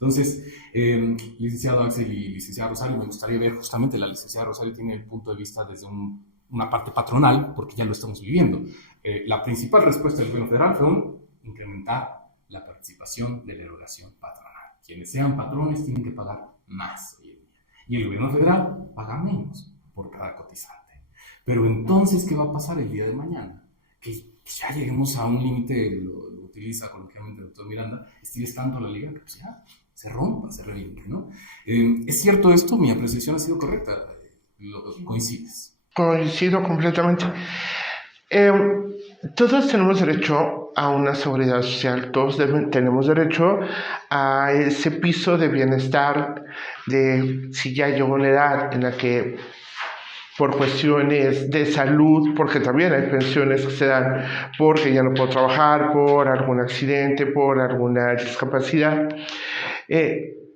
Entonces, licenciado Axel y licenciada Rosario, me gustaría ver justamente, la licenciada Rosario tiene el punto de vista desde una parte patronal, porque ya lo estamos viviendo. La principal respuesta del gobierno federal fue incrementar la participación de la erogación patronal. Quienes sean patrones tienen que pagar más hoy en día. Y el gobierno federal paga menos por cada cotizante. Pero entonces, ¿qué va a pasar el día de mañana? Que ya lleguemos a un límite, lo utiliza coloquialmente el doctor Miranda, estires tanto la liga que pues ya se rompa, se reviente, ¿no? ¿Es cierto esto? ¿Mi apreciación ha sido correcta? ¿Coincides? Coincido completamente. Todos tenemos derecho a una seguridad social, todos tenemos derecho a ese piso de bienestar, de si ya llegó una edad en la que por cuestiones de salud, porque también hay pensiones que se dan porque ya no puedo trabajar, por algún accidente, por alguna discapacidad.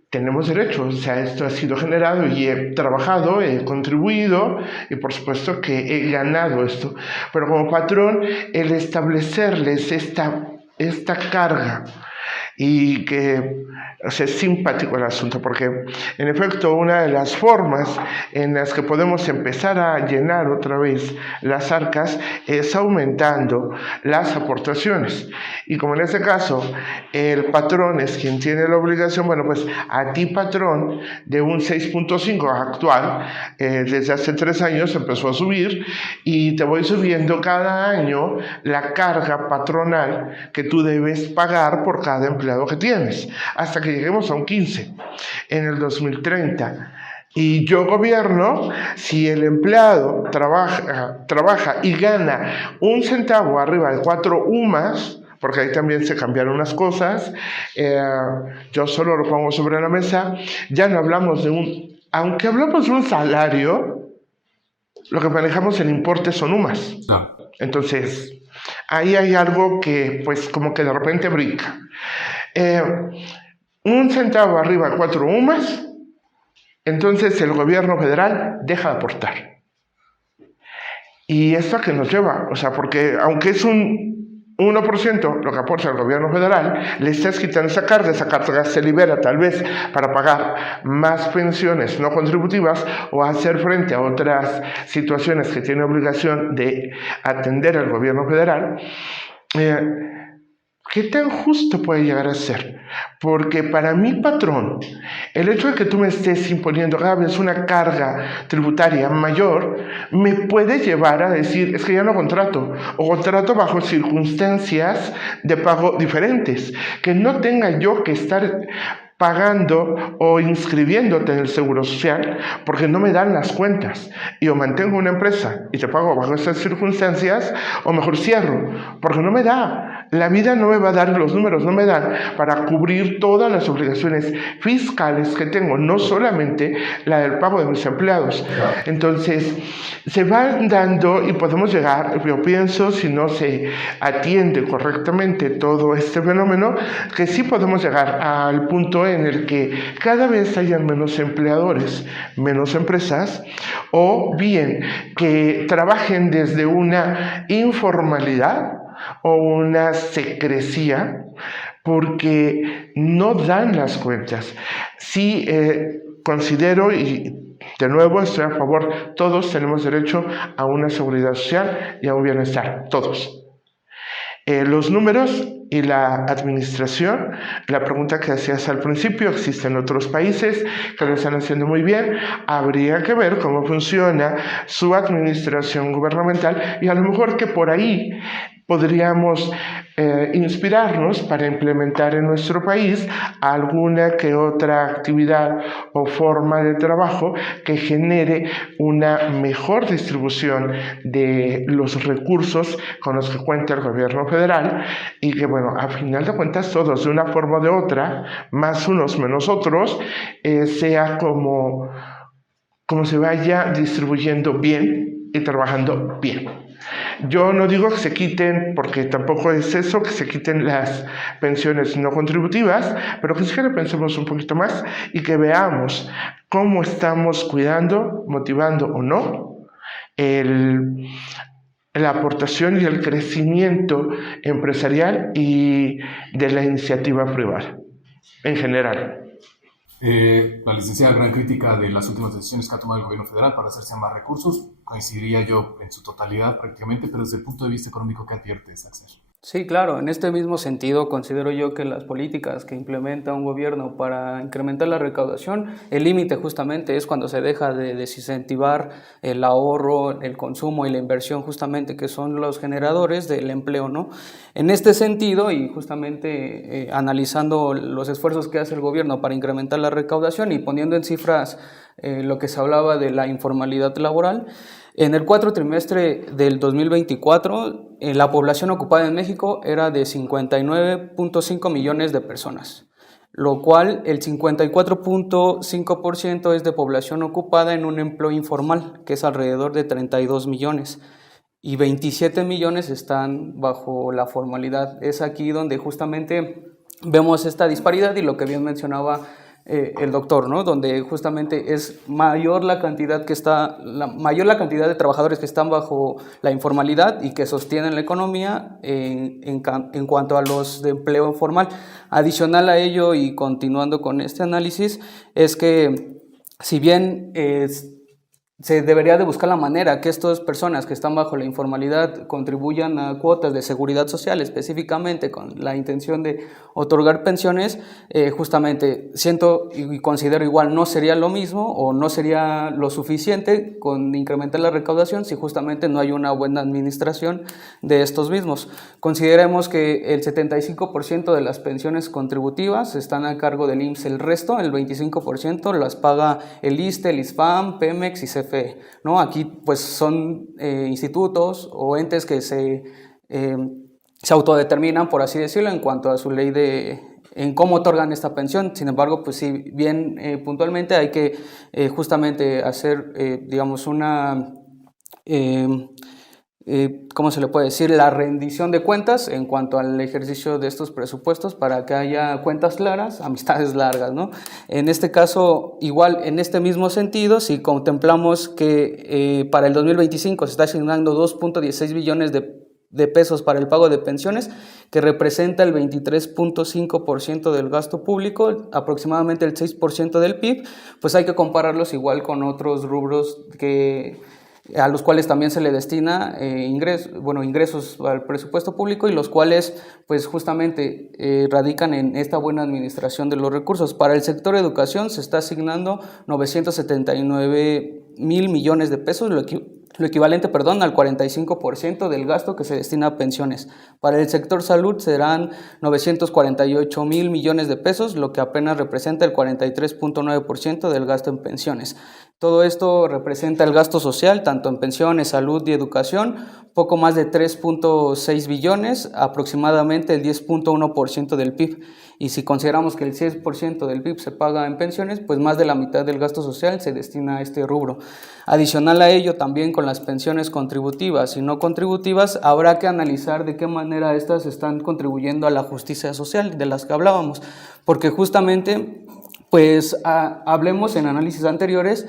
Tenemos derechos, o sea, esto ha sido generado y he trabajado, he contribuido y por supuesto que he ganado esto. Pero como patrón, el establecerles esta carga y que, o sea, es simpático el asunto, porque en efecto una de las formas en las que podemos empezar a llenar otra vez las arcas es aumentando las aportaciones. Y como en este caso el patrón es quien tiene la obligación, bueno, pues a ti, patrón, de un 6.5 actual, desde hace 3 años empezó a subir y te voy subiendo cada año la carga patronal que tú debes pagar por cada empleado que tienes, hasta que lleguemos a un 15 en el 2030. Y yo gobierno, si el empleado trabaja y gana 1 centavo arriba de 4 UMAS, porque ahí también se cambiaron unas cosas, yo solo lo pongo sobre la mesa, ya no hablamos aunque hablamos de un salario, lo que manejamos en importes son UMAS. Entonces, ahí hay algo que pues como que de repente brinca. 1 centavo arriba de 4 UMAS, entonces el gobierno federal deja de aportar. ¿Y esto a qué nos lleva? O sea, porque aunque es un 1% lo que aporta el gobierno federal, le estás quitando esa carga se libera tal vez para pagar más pensiones no contributivas o hacer frente a otras situaciones que tiene obligación de atender el gobierno federal. ¿Qué tan justo puede llegar a ser? Porque para mi patrón, el hecho de que tú me estés imponiendo cada vez una carga tributaria mayor, me puede llevar a decir, es que ya no contrato, o contrato bajo circunstancias de pago diferentes, que no tenga yo que estar pagando o inscribiéndote en el Seguro Social porque no me dan las cuentas y o mantengo una empresa y te pago bajo estas circunstancias o mejor cierro porque no me da. La vida no me va a dar, los números no me dan para cubrir todas las obligaciones fiscales que tengo, no solamente la del pago de mis empleados. Entonces, se van dando y podemos llegar, yo pienso, si no se atiende correctamente todo este fenómeno, que sí podemos llegar al punto en el que cada vez hayan menos empleadores, menos empresas, o bien que trabajen desde una informalidad o una secrecía porque no dan las cuentas. Sí, considero y de nuevo estoy a favor, todos tenemos derecho a una seguridad social y a un bienestar, todos. Los números y la administración, la pregunta que hacías al principio, existen otros países que lo están haciendo muy bien, habría que ver cómo funciona su administración gubernamental y a lo mejor que por ahí podríamos inspirarnos para implementar en nuestro país alguna que otra actividad o forma de trabajo que genere una mejor distribución de los recursos con los que cuenta el gobierno federal y que, bueno, a final de cuentas todos de una forma o de otra, más unos menos otros, sea como se vaya distribuyendo bien y trabajando bien. Yo no digo que se quiten, porque tampoco es eso, que se quiten las pensiones no contributivas, pero que sí que le pensemos un poquito más y que veamos cómo estamos cuidando, motivando o no la aportación y el crecimiento empresarial y de la iniciativa privada en general. La licenciada, gran crítica de las últimas decisiones que ha tomado el gobierno federal para hacerse más recursos. Coincidiría yo en su totalidad prácticamente, pero desde el punto de vista económico, ¿qué adviertes, Axel? Sí, claro, en este mismo sentido considero yo que las políticas que implementa un gobierno para incrementar la recaudación, el límite justamente es cuando se deja de desincentivar el ahorro, el consumo y la inversión justamente que son los generadores del empleo, ¿no? En este sentido y justamente analizando los esfuerzos que hace el gobierno para incrementar la recaudación y poniendo en cifras lo que se hablaba de la informalidad laboral, en el cuarto trimestre del 2024, la población ocupada en México era de 59.5 millones de personas, lo cual el 54.5% es de población ocupada en un empleo informal, que es alrededor de 32 millones, y 27 millones están bajo la formalidad. Es aquí donde justamente vemos esta disparidad y lo que bien mencionaba el doctor, ¿no? Donde justamente es mayor la cantidad de trabajadores que están bajo la informalidad y que sostienen la economía en cuanto a los de empleo formal. Adicional a ello y continuando con este análisis es que si bien se debería de buscar la manera que estas personas que están bajo la informalidad contribuyan a cuotas de seguridad social, específicamente con la intención de otorgar pensiones, justamente siento y considero igual no sería lo mismo o no sería lo suficiente con incrementar la recaudación si justamente no hay una buena administración de estos mismos. Consideremos que el 75% de las pensiones contributivas están a cargo del IMSS, el resto, el 25%, las paga el ISSSTE, el ISFAM, Pemex y CFE, ¿no? Aquí pues son institutos o entes que se autodeterminan, por así decirlo, en cuanto a su ley en cómo otorgan esta pensión. Sin embargo, pues sí, bien puntualmente hay que justamente hacer, digamos, una... ¿cómo se le puede decir? La rendición de cuentas en cuanto al ejercicio de estos presupuestos para que haya cuentas claras, amistades largas, ¿no? En este caso, igual, en este mismo sentido, si contemplamos que para el 2025 se está asignando 2.16 billones de pesos para el pago de pensiones, que representa el 23.5% del gasto público, aproximadamente el 6% del PIB, pues hay que compararlos igual con otros rubros a los cuales también se le destina ingresos al presupuesto público y los cuales pues justamente radican en esta buena administración de los recursos. Para el sector educación se está asignando 979,000 millones de pesos, lo equivalente, al 45% del gasto que se destina a pensiones. Para el sector salud serán 948,000 millones de pesos, lo que apenas representa el 43.9% del gasto en pensiones. Todo esto representa el gasto social, tanto en pensiones, salud y educación, poco más de 3.6 billones, aproximadamente el 10.1% del PIB. Y si consideramos que el 6% del PIB se paga en pensiones, pues más de la mitad del gasto social se destina a este rubro. Adicional a ello, también con las pensiones contributivas y no contributivas, habrá que analizar de qué manera estas están contribuyendo a la justicia social de las que hablábamos, porque justamente, pues hablemos en análisis anteriores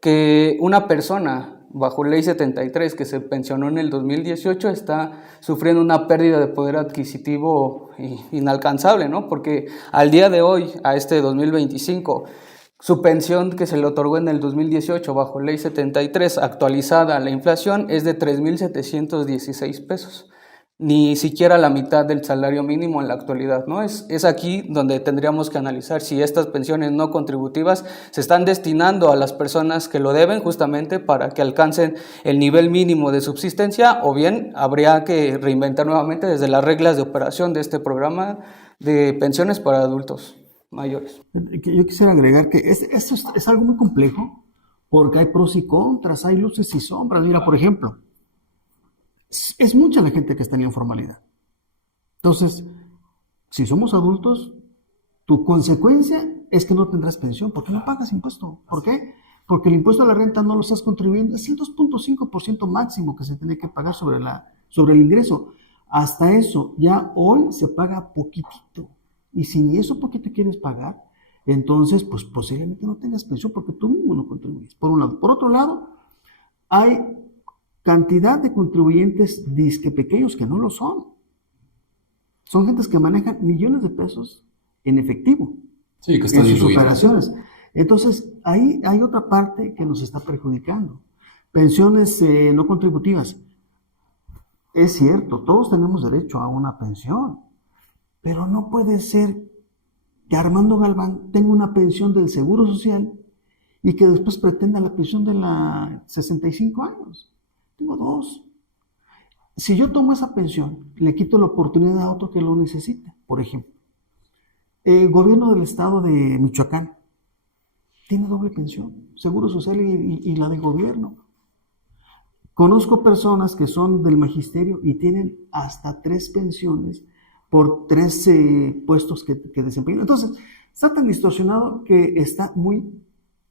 que una persona bajo ley 73 que se pensionó en el 2018 está sufriendo una pérdida de poder adquisitivo inalcanzable, ¿no? Porque al día de hoy, a este 2025, su pensión que se le otorgó en el 2018 bajo ley 73 actualizada a la inflación es de 3,716 pesos. Ni siquiera la mitad del salario mínimo en la actualidad, ¿no? Es aquí donde tendríamos que analizar si estas pensiones no contributivas se están destinando a las personas que lo deben justamente para que alcancen el nivel mínimo de subsistencia, o bien habría que reinventar nuevamente desde las reglas de operación de este programa de pensiones para adultos mayores. Yo quisiera agregar que esto es algo muy complejo porque hay pros y contras, hay luces y sombras. Mira, por ejemplo, es mucha la gente que está en la informalidad. Entonces, si somos adultos, tu consecuencia es que no tendrás pensión porque no pagas impuesto. ¿Por qué? Porque el impuesto a la renta no lo estás contribuyendo. Es el 2.5% máximo que se tiene que pagar sobre el ingreso. Hasta eso, ya hoy se paga poquitito. Y si ni eso poquito quieres pagar, entonces, pues posiblemente no tengas pensión porque tú mismo no contribuyes. Por un lado. Por otro lado, hay cantidad de contribuyentes disque pequeños que no lo son. Son gentes que manejan millones de pesos en efectivo, Sí, que está en sus diluido. operaciones. Entonces, ahí hay otra parte que nos está perjudicando. Pensiones no contributivas. Es cierto, todos tenemos derecho a una pensión, pero no puede ser que Armando Galván tenga una pensión del Seguro Social y que después pretenda la pensión de la 65 años. Tengo dos. Si yo tomo esa pensión, le quito la oportunidad a otro que lo necesita. Por ejemplo, el gobierno del estado de Michoacán tiene doble pensión, Seguro Social y la del gobierno. Conozco personas que son del magisterio y tienen hasta 3 pensiones por 3 puestos que desempeñan. Entonces, está tan distorsionado que está muy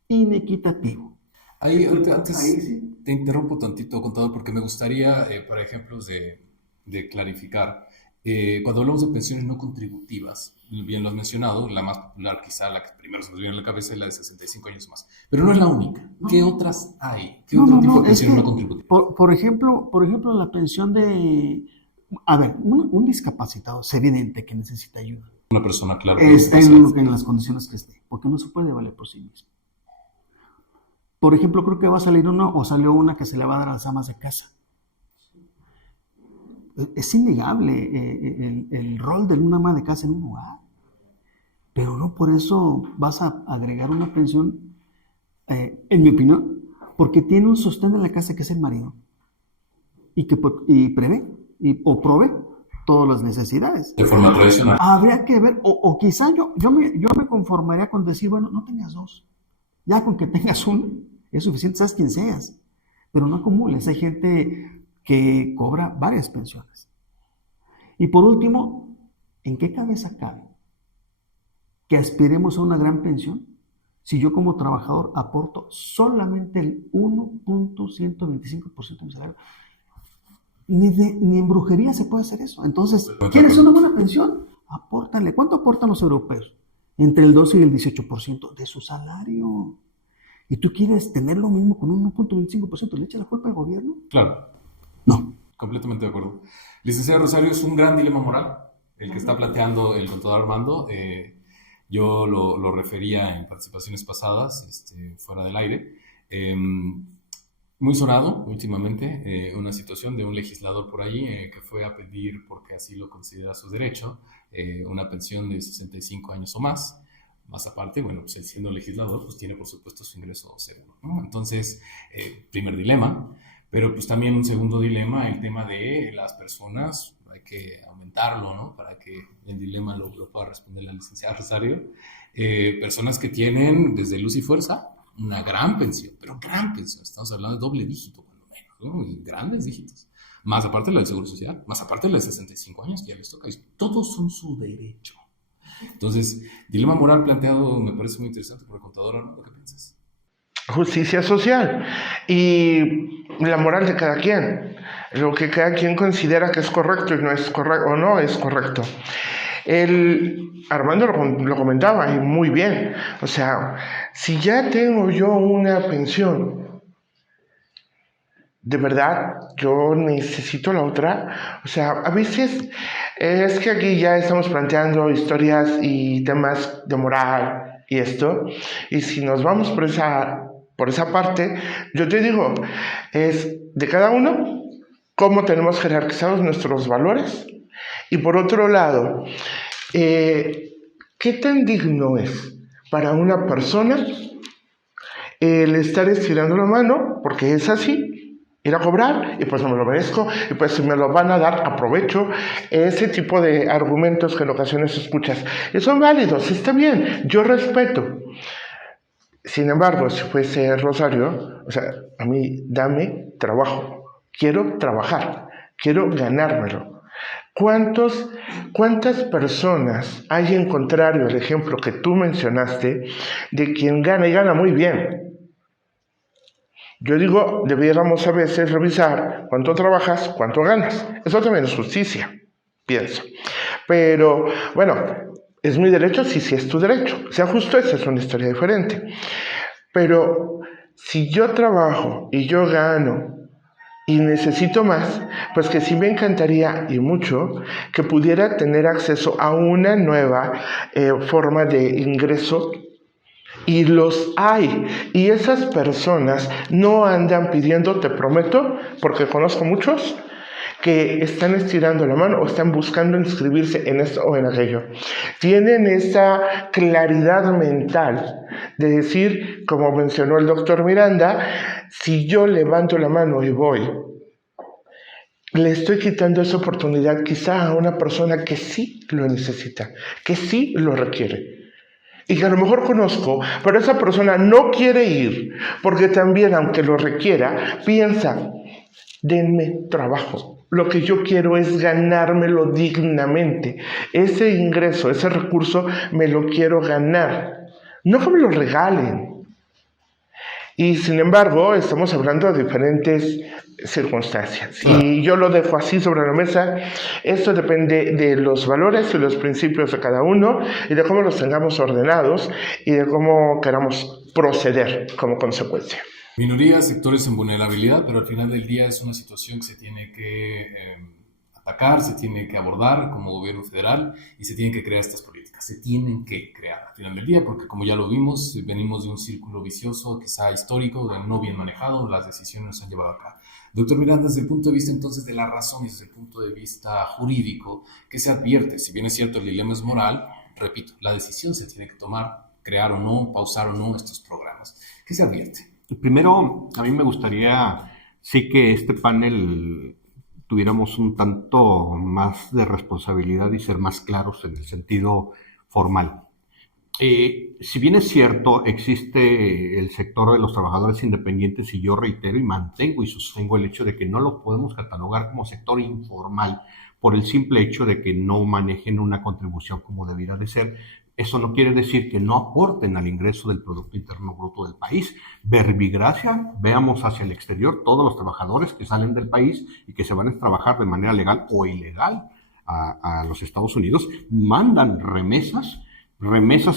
inequitativo. Ahí, antes Ahí sí. te interrumpo tantito, contador, porque me gustaría, para ejemplos de clarificar, cuando hablamos de pensiones no contributivas, bien lo has mencionado, la más popular, quizá la que primero se nos viene a la cabeza es la de 65 años más, pero no es la única. ¿Qué otras hay? ¿Qué otro tipo de pensiones no contributivas? Por ejemplo, la pensión de... A ver, un discapacitado es evidente que necesita ayuda. Una persona, claro. Está en las condiciones que esté, porque no se puede valer por sí mismo. Por ejemplo, creo que va a salir salió una que se le va a dar a las amas de casa. Es innegable el rol de una ama de casa en un hogar, pero no por eso vas a agregar una pensión, en mi opinión, porque tiene un sostén en la casa que es el marido y provee todas las necesidades. De forma tradicional. Habría que ver, o quizá yo me conformaría con decir, bueno, no tengas 2, ya con que tengas uno es suficiente, seas quien seas, pero no acumules. Hay gente que cobra varias pensiones. Y por último, ¿en qué cabeza cabe que aspiremos a una gran pensión si yo como trabajador aporto solamente el 1.125% de mi salario? Ni en brujería se puede hacer eso. Entonces, ¿quieres una buena pensión? Apórtale. ¿Cuánto aportan los europeos? Entre el 12 y el 18% de su salario. ¿Y tú quieres tener lo mismo con un 1.25%? ¿Le echas la culpa al gobierno? Claro. No. Completamente de acuerdo. Licenciado Rosario, es un gran dilema moral el que está planteando el contador Armando. Yo lo refería en participaciones pasadas, fuera del aire. Muy sonado últimamente una situación de un legislador por ahí que fue a pedir, porque así lo considera su derecho, una pensión de 65 años o más. Más aparte, bueno, pues él siendo legislador, pues tiene por supuesto su ingreso seguro, ¿no? Entonces, primer dilema. Pero pues también un segundo dilema, el tema de las personas, hay que aumentarlo, ¿no? Para que el dilema lo pueda responder la licenciada Rosario. Personas que tienen desde luz y fuerza una gran pensión, pero gran pensión, estamos hablando de doble dígito, por lo menos, ¿no? Y grandes dígitos. Más aparte de la del Seguro Social, más aparte de la de 65 años que ya les toca, y todos son su derecho. Entonces, dilema moral planteado me parece muy interesante por el contador Armando. ¿Qué piensas? Justicia social y la moral de cada quien, lo que cada quien considera que es correcto y no es correcto o no es correcto. Armando lo comentaba y muy bien, o sea, si ya tengo yo una pensión, de verdad yo necesito la otra. O sea, a veces es que aquí ya estamos planteando historias y temas de moral y esto, y si nos vamos por esa parte, yo te digo, es de cada uno cómo tenemos jerarquizados nuestros valores, y por otro lado, ¿qué tan digno es para una persona el estar estirando la mano, porque es así, ir a cobrar, y pues no me lo merezco, y pues si me lo van a dar, aprovecho? Ese tipo de argumentos que en ocasiones escuchas, y son válidos, está bien, yo respeto. Sin embargo, si fuese Rosario, o sea, a mí dame trabajo, quiero trabajar, quiero ganármelo. ¿Cuántas personas hay en contrario al ejemplo que tú mencionaste de quien gana y gana muy bien? Yo digo, debiéramos a veces revisar cuánto trabajas, cuánto ganas. Eso también es justicia, pienso. Pero, bueno, ¿es mi derecho? Sí, sí es tu derecho. Sea justo, esa es una historia diferente. Pero si yo trabajo y yo gano y necesito más, pues que sí me encantaría y mucho que pudiera tener acceso a una nueva forma de ingreso. Y los hay, y esas personas no andan pidiendo, te prometo, porque conozco muchos que están estirando la mano o están buscando inscribirse en esto o en aquello. Tienen esa claridad mental de decir, como mencionó el doctor Miranda, si yo levanto la mano y voy, le estoy quitando esa oportunidad quizá a una persona que sí lo necesita, que sí lo requiere. Y que a lo mejor conozco, pero esa persona no quiere ir, porque también, aunque lo requiera, piensa, denme trabajo. Lo que yo quiero es ganármelo dignamente. Ese ingreso, ese recurso, me lo quiero ganar. No que me lo regalen. Y sin embargo, estamos hablando de diferentes circunstancias. Y yo lo dejo así sobre la mesa. Esto depende de los valores y los principios de cada uno y de cómo los tengamos ordenados y de cómo queramos proceder como consecuencia. Minorías, sectores en vulnerabilidad, pero al final del día es una situación que se tiene que atacar, se tiene que abordar como gobierno federal y se tienen que crear estas políticas. Se tienen que crear al final del día porque, como ya lo vimos, venimos de un círculo vicioso, quizá histórico, no bien manejado, las decisiones nos han llevado acá. Doctor Miranda, desde el punto de vista entonces de la razón y desde el punto de vista jurídico, ¿qué se advierte? Si bien es cierto el dilema es moral, repito, la decisión se tiene que tomar, crear o no, pausar o no estos programas. ¿Qué se advierte? Primero, a mí me gustaría sí que este panel tuviéramos un tanto más de responsabilidad y ser más claros en el sentido formal. Si bien es cierto, existe el sector de los trabajadores independientes y yo reitero y mantengo y sostengo el hecho de que no lo podemos catalogar como sector informal por el simple hecho de que no manejen una contribución como debiera de ser. Eso no quiere decir que no aporten al ingreso del Producto Interno Bruto del país. Verbigracia, veamos hacia el exterior todos los trabajadores que salen del país y que se van a trabajar de manera legal o ilegal a los Estados Unidos, mandan remesas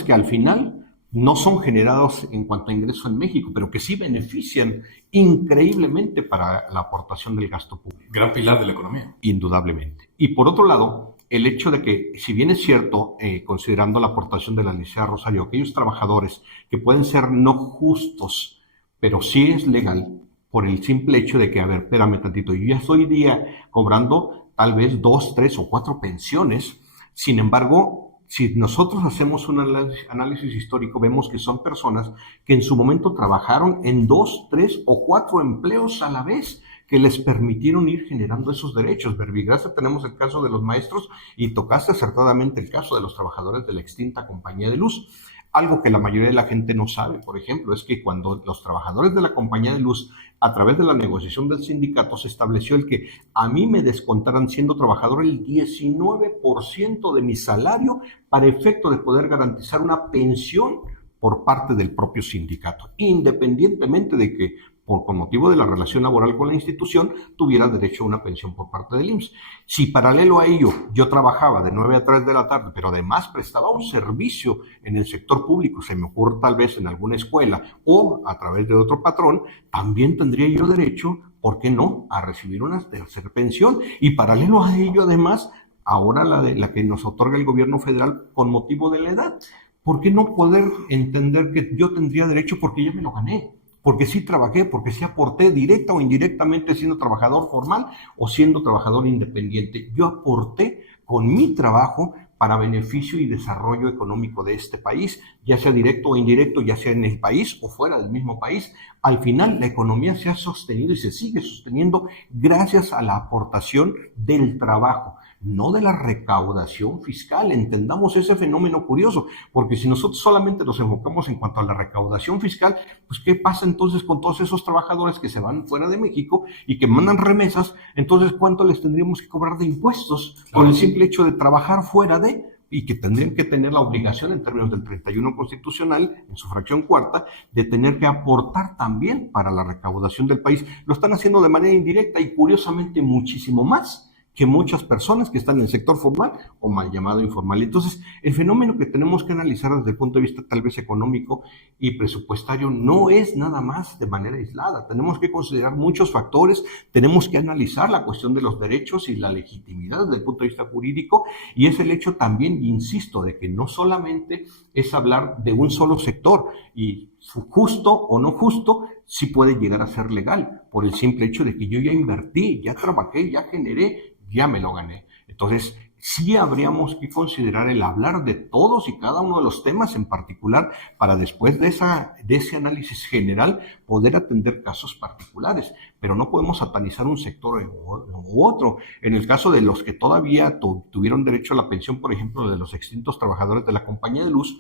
que al final no son generados en cuanto a ingreso en México, pero que sí benefician increíblemente para la aportación del gasto público. Gran pilar de la economía. Indudablemente. Y por otro lado, el hecho de que, si bien es cierto, considerando la aportación de la licenciada Rosario, aquellos trabajadores que pueden ser no justos, pero sí es legal, por el simple hecho de que, a ver, espérame tantito, yo ya estoy día cobrando tal vez 2, 3 o 4 pensiones, sin embargo, si nosotros hacemos un análisis histórico, vemos que son personas que en su momento trabajaron en 2, 3 o 4 empleos a la vez, que les permitieron ir generando esos derechos. Verbigracia, tenemos el caso de los maestros y tocaste acertadamente el caso de los trabajadores de la extinta Compañía de Luz. Algo que la mayoría de la gente no sabe, por ejemplo, es que cuando los trabajadores de la Compañía de Luz, a través de la negociación del sindicato, se estableció el que a mí me descontaran siendo trabajador el 19% de mi salario para efecto de poder garantizar una pensión por parte del propio sindicato, independientemente de que con motivo de la relación laboral con la institución, tuviera derecho a una pensión por parte del IMSS. Si paralelo a ello yo trabajaba de 9 a 3 de la tarde, pero además prestaba un servicio en el sector público, se me ocurre tal vez en alguna escuela o a través de otro patrón, también tendría yo derecho, ¿por qué no?, a recibir una tercera pensión. Y paralelo a ello, además, ahora la que nos otorga el gobierno federal con motivo de la edad. ¿Por qué no poder entender que yo tendría derecho porque ya me lo gané? Porque sí trabajé, porque sí aporté directa o indirectamente siendo trabajador formal o siendo trabajador independiente. Yo aporté con mi trabajo para beneficio y desarrollo económico de este país, ya sea directo o indirecto, ya sea en el país o fuera del mismo país. Al final, la economía se ha sostenido y se sigue sosteniendo gracias a la aportación del trabajo, no de la recaudación fiscal. Entendamos ese fenómeno curioso, porque si nosotros solamente nos enfocamos en cuanto a la recaudación fiscal, pues ¿qué pasa entonces con todos esos trabajadores que se van fuera de México y que mandan remesas? Entonces, ¿cuánto les tendríamos que cobrar de impuestos por el simple hecho de trabajar fuera de, y que tendrían que tener la obligación en términos del 31 constitucional, en su fracción cuarta, de tener que aportar también para la recaudación del país? Lo están haciendo de manera indirecta y curiosamente muchísimo más que muchas personas que están en el sector formal o mal llamado informal. Entonces, el fenómeno que tenemos que analizar desde el punto de vista tal vez económico y presupuestario no es nada más de manera aislada. Tenemos que considerar muchos factores, tenemos que analizar la cuestión de los derechos y la legitimidad desde el punto de vista jurídico, y es el hecho también, insisto, de que no solamente es hablar de un solo sector, y justo o no justo, sí puede llegar a ser legal, por el simple hecho de que yo ya invertí, ya trabajé, ya generé, ya me lo gané. Entonces, sí habríamos que considerar el hablar de todos y cada uno de los temas en particular para después de ese análisis general poder atender casos particulares, pero no podemos satanizar un sector u otro. En el caso de los que todavía tuvieron derecho a la pensión, por ejemplo, de los extintos trabajadores de la compañía de luz,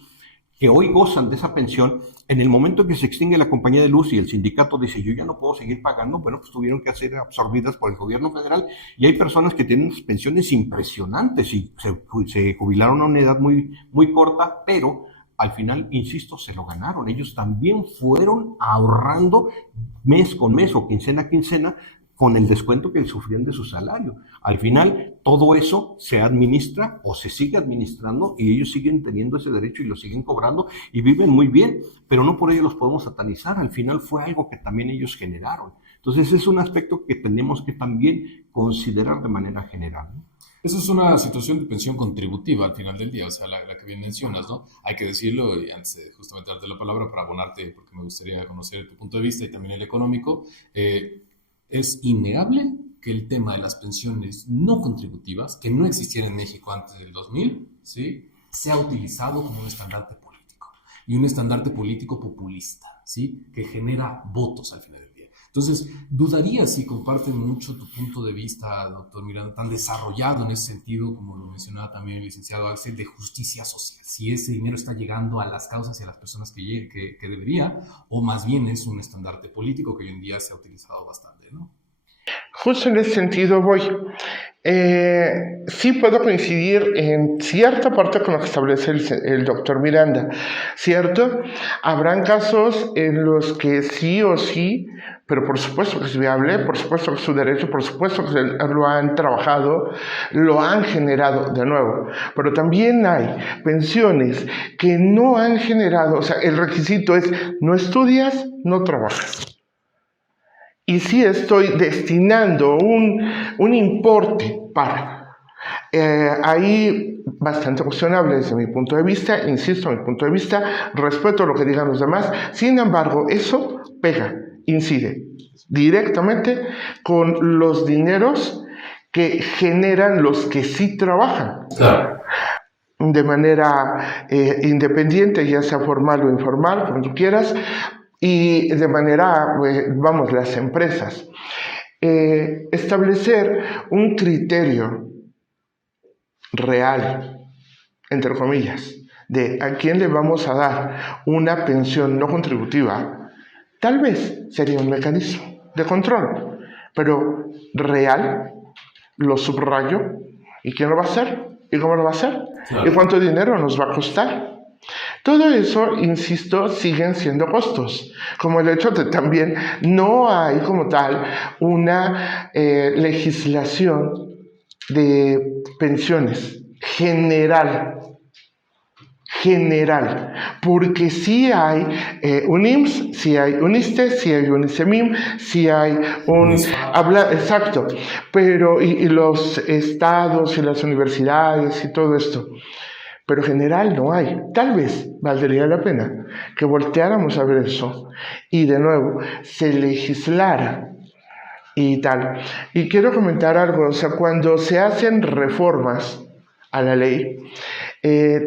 que hoy gozan de esa pensión, en el momento que se extingue la compañía de luz y el sindicato dice yo ya no puedo seguir pagando, bueno, pues tuvieron que ser absorbidas por el gobierno federal, y hay personas que tienen unas pensiones impresionantes y se jubilaron a una edad muy, muy corta, pero al final, insisto, se lo ganaron. Ellos también fueron ahorrando mes con mes o quincena a quincena con el descuento que sufrían de su salario. Al final, todo eso se administra o se sigue administrando y ellos siguen teniendo ese derecho y lo siguen cobrando y viven muy bien, pero no por ello los podemos satanizar. Al final fue algo que también ellos generaron. Entonces, es un aspecto que tenemos que también considerar de manera general, ¿no? Eso es una situación de pensión contributiva al final del día, o sea, la que bien mencionas, ¿no? Hay que decirlo, y antes de justamente darte la palabra para abonarte, porque me gustaría conocer tu punto de vista y también el económico, es innegable que el tema de las pensiones no contributivas, que no existían en México antes del 2000, ¿sí?, se ha utilizado como un estandarte político, y un estandarte político populista, ¿sí?, que genera votos al final del día. Entonces, dudaría si comparten mucho tu punto de vista, doctor Miranda, tan desarrollado en ese sentido, como lo mencionaba también el licenciado Axel, de justicia social. Si ese dinero está llegando a las causas y a las personas que debería, o más bien es un estandarte político que hoy en día se ha utilizado bastante, ¿no? Justo en ese sentido voy. Sí puedo coincidir en cierta parte con lo que establece el doctor Miranda, ¿cierto? Habrán casos en los que sí o sí, pero por supuesto que es viable, por supuesto que es su derecho, por supuesto que lo han trabajado, lo han generado de nuevo. Pero también hay pensiones que no han generado, o sea, el requisito es no estudias, no trabajas. Y sí estoy destinando un importe para. Ahí bastante cuestionable desde mi punto de vista, insisto, mi punto de vista, respeto lo que digan los demás. Sin embargo, eso pega, incide directamente con los dineros que generan los que sí trabajan. Claro. De manera independiente, ya sea formal o informal, como tú quieras, y de manera, vamos, las empresas. Establecer un criterio real, entre comillas, de a quién le vamos a dar una pensión no contributiva, tal vez sería un mecanismo de control, pero real, lo subrayo, ¿y quién lo va a hacer? ¿Y cómo lo va a hacer? Claro. ¿Y cuánto dinero nos va a costar? Todo eso, insisto, siguen siendo costos, como el hecho de también no hay como tal una legislación de pensiones general, porque sí hay un IMSS, sí hay un ISSSTE, sí hay un ISEMIM, sí hay un... exacto, pero y los estados y las universidades y todo esto, pero general no hay. Tal vez valdría la pena que volteáramos a ver eso y de nuevo se legislara y tal. Y quiero comentar algo, o sea, cuando se hacen reformas a la ley,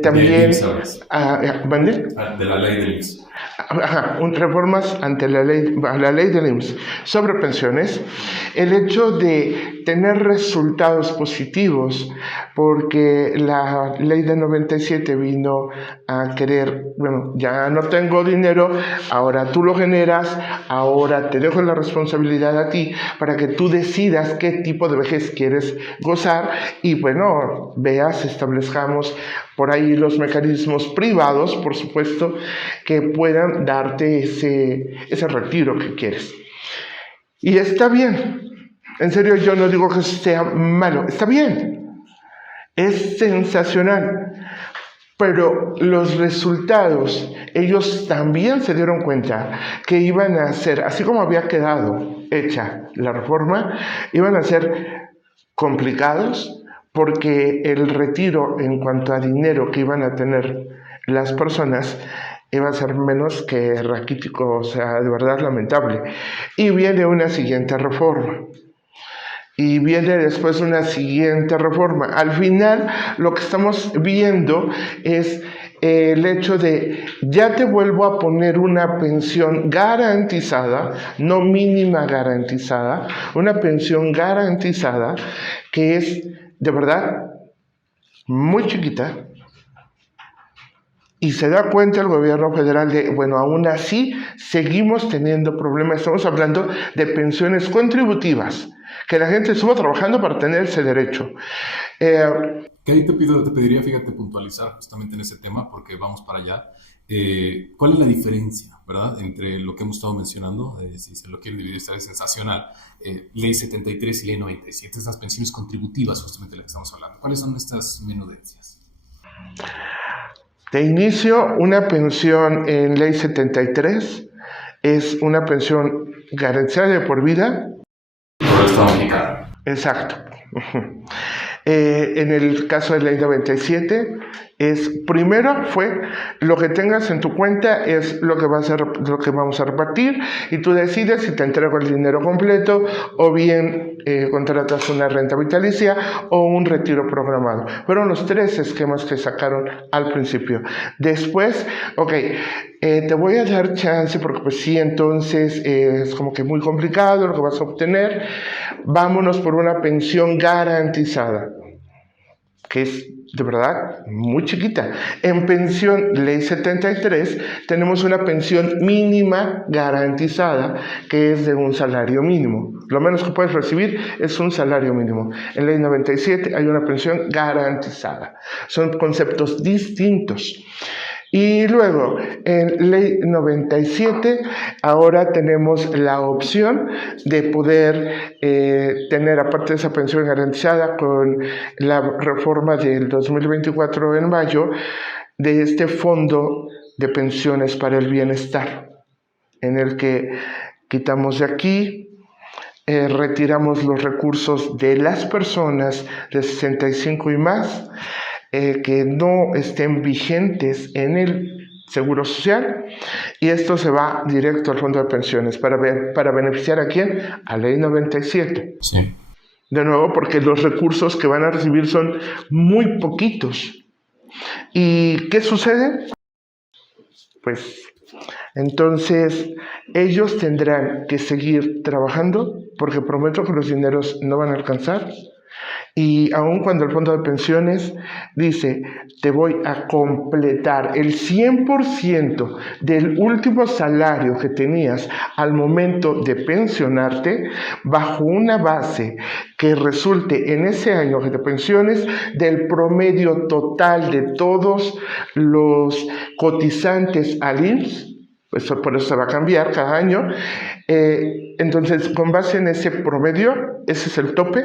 también... De la ley del IMSS. Reformas ante a la ley del IMSS sobre pensiones, el hecho de tener resultados positivos, porque la ley de 97 vino a querer, bueno, ya no tengo dinero, ahora tú lo generas, ahora te dejo la responsabilidad a ti para que tú decidas qué tipo de vejez quieres gozar y bueno, establezcamos por ahí los mecanismos privados, por supuesto, que puedan darte ese retiro que quieres. Y está bien, En serio, yo no digo que sea malo, está bien, es sensacional, pero los resultados, ellos también se dieron cuenta que iban a ser, así como había quedado hecha la reforma, iban a ser complicados porque el retiro en cuanto a dinero que iban a tener las personas iba a ser menos que raquítico, o sea, de verdad lamentable. Y viene una siguiente reforma. Y viene después una siguiente reforma. Al final, lo que estamos viendo es el hecho de, ya te vuelvo a poner una pensión garantizada, no mínima garantizada, una pensión garantizada que es, de verdad, muy chiquita. Y se da cuenta el gobierno federal de, bueno, aún así seguimos teniendo problemas. Estamos hablando de pensiones contributivas, que la gente estuvo trabajando para tener ese derecho. Que ahí te pediría, fíjate, puntualizar justamente en ese tema, porque vamos para allá. ¿Cuál es la diferencia, verdad, entre lo que hemos estado mencionando, si se lo quiere dividir, esta vez sensacional, Ley 73 y Ley 97, estas pensiones contributivas, justamente de las que estamos hablando? ¿Cuáles son estas menudencias? De inicio, una pensión en Ley 73 es una pensión garantizada de por vida. Por el Estado mexicano. Exacto. En el caso de Ley 97, primero fue lo que tengas en tu cuenta es lo que vamos a repartir, y tú decides si te entrego el dinero completo o bien contratas una renta vitalicia o un retiro programado. Fueron los 3 esquemas que sacaron al principio. Después, te voy a dar chance porque pues sí, entonces es como que muy complicado lo que vas a obtener. Vámonos por una pensión garantizada, que es de verdad muy chiquita. En pensión Ley 73 tenemos una pensión mínima garantizada que es de un salario mínimo. Lo menos que puedes recibir es un salario mínimo. En Ley 97 hay una pensión garantizada. Son conceptos distintos. Y luego, en Ley 97, ahora tenemos la opción de poder tener, aparte de esa pensión garantizada, con la reforma del 2024 en mayo, de este fondo de pensiones para el bienestar, en el que quitamos de aquí, retiramos los recursos de las personas de 65 y más, que no estén vigentes en el Seguro Social, y esto se va directo al fondo de pensiones para beneficiar a quién, a Ley 97. Sí. De nuevo, porque los recursos que van a recibir son muy poquitos. ¿Y qué sucede? Pues entonces ellos tendrán que seguir trabajando, porque prometo que los dineros no van a alcanzar. Y aun cuando el fondo de pensiones dice, te voy a completar el 100% del último salario que tenías al momento de pensionarte, bajo una base que resulte en ese año que te pensiones del promedio total de todos los cotizantes al IMSS. Pues por eso se va a cambiar cada año. Entonces, con base en ese promedio, ese es el tope.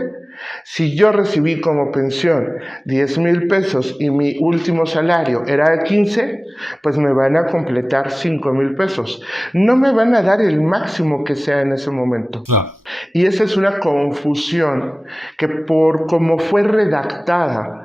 Si yo recibí como pensión 10,000 pesos y mi último salario era de 15, pues me van a completar 5,000 pesos. No me van a dar el máximo que sea en ese momento. Claro. Y esa es una confusión que por como fue redactada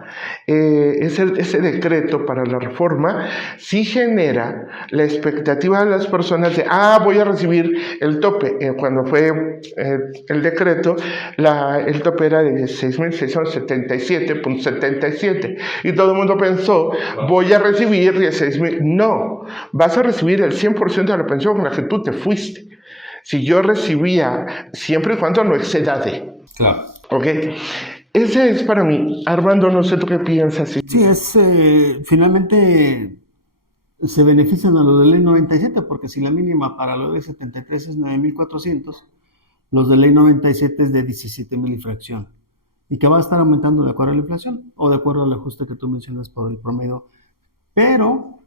ese decreto para la reforma, sí genera la expectativa de las personas de, voy a recibir el tope. Cuando fue el decreto, el tope era de 16,677.77, y todo el mundo pensó, voy a recibir 16,000. No, vas a recibir el 100% de la pensión con la que tú te fuiste. Si yo recibía, siempre y cuando no exceda de. Claro. ¿Ok? Ese es para mí. Armando, no sé tú qué piensas. Sí, finalmente se benefician a los de Ley 97, porque si la mínima para los de 73 es 9,400, los de Ley 97 es de 17,000 y fracción. Y que va a estar aumentando de acuerdo a la inflación o de acuerdo al ajuste que tú mencionas por el promedio. Pero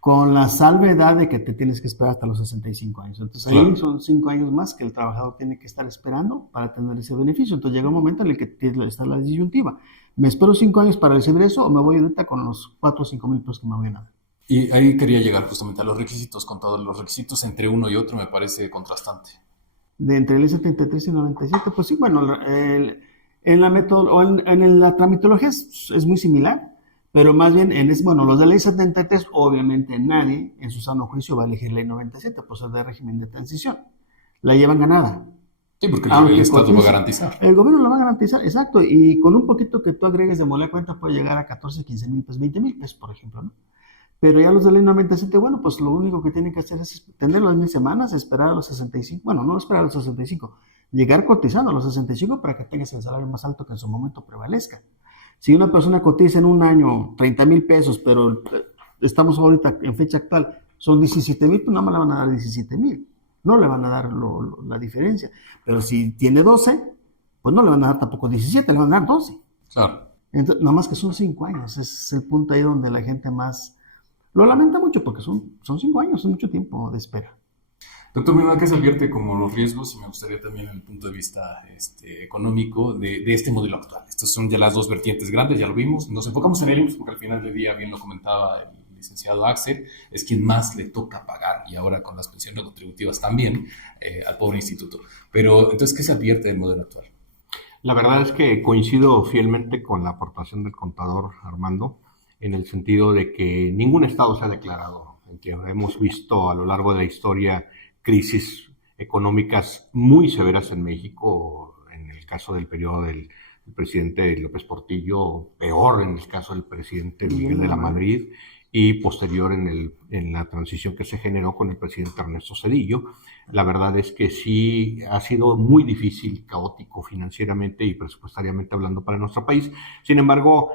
con la salvedad de que te tienes que esperar hasta los 65 años. Entonces ahí Claro. son 5 años más que el trabajador tiene que estar esperando para tener ese beneficio. Entonces llega un momento en el que está la disyuntiva. ¿Me espero 5 años para recibir eso o me voy ahorita con los 4 o 5 mil pesos que me voy a dar? Y ahí quería llegar justamente a los requisitos, con todos los requisitos entre uno y otro me parece contrastante. De entre el 73 y el 97, pues sí, bueno, en la en la tramitología es muy similar, pero más bien bueno, los de ley 73, obviamente nadie en su sano juicio va a elegir ley 97, pues es de régimen de transición. La llevan ganada. Sí, porque Aunque el Estado va a cotice, garantizar. el gobierno lo va a garantizar, exacto, y con un poquito que tú agregues de moler cuenta puede llegar a 14, 15 mil pesos, 20 mil pesos, por ejemplo, ¿no? Pero ya los de ley 97, bueno, pues lo único que tienen que hacer es tener las 1,000 semanas, esperar a los 65, bueno, no esperar a los 65, llegar cotizando a los 65 para que tengas el salario más alto que en su momento prevalezca. Si una persona cotiza en un año 30 mil pesos, pero estamos ahorita en fecha actual, son 17 mil, pues nada más le van a dar 17 mil, no le van a dar la diferencia. Pero si tiene 12, pues no le van a dar tampoco 17, le van a dar 12. Claro. Entonces, nada más que son 5 años, es el punto ahí donde la gente más lo lamenta mucho porque son 5 años, es mucho tiempo de espera. Doctor Bruno, ¿qué se advierte como los riesgos? Y me gustaría también el punto de vista económico de este modelo actual. Estas son ya las dos vertientes grandes, ya lo vimos. Nos enfocamos en el IMSS porque al final del día, bien lo comentaba el licenciado Axel, es quien más le toca pagar, y ahora con las pensiones contributivas también, al pobre instituto. Pero entonces, ¿qué se advierte del modelo actual? La verdad es que coincido fielmente con la aportación del contador Armando, en el sentido de que ningún estado se ha declarado, en que hemos visto a lo largo de la historia crisis económicas muy severas en México, en el caso del periodo del presidente López Portillo, peor en el caso del presidente Miguel de la Madrid, y posterior en la transición que se generó con el presidente Ernesto Zedillo. La verdad es que sí ha sido muy difícil, caótico financieramente y presupuestariamente hablando para nuestro país. Sin embargo,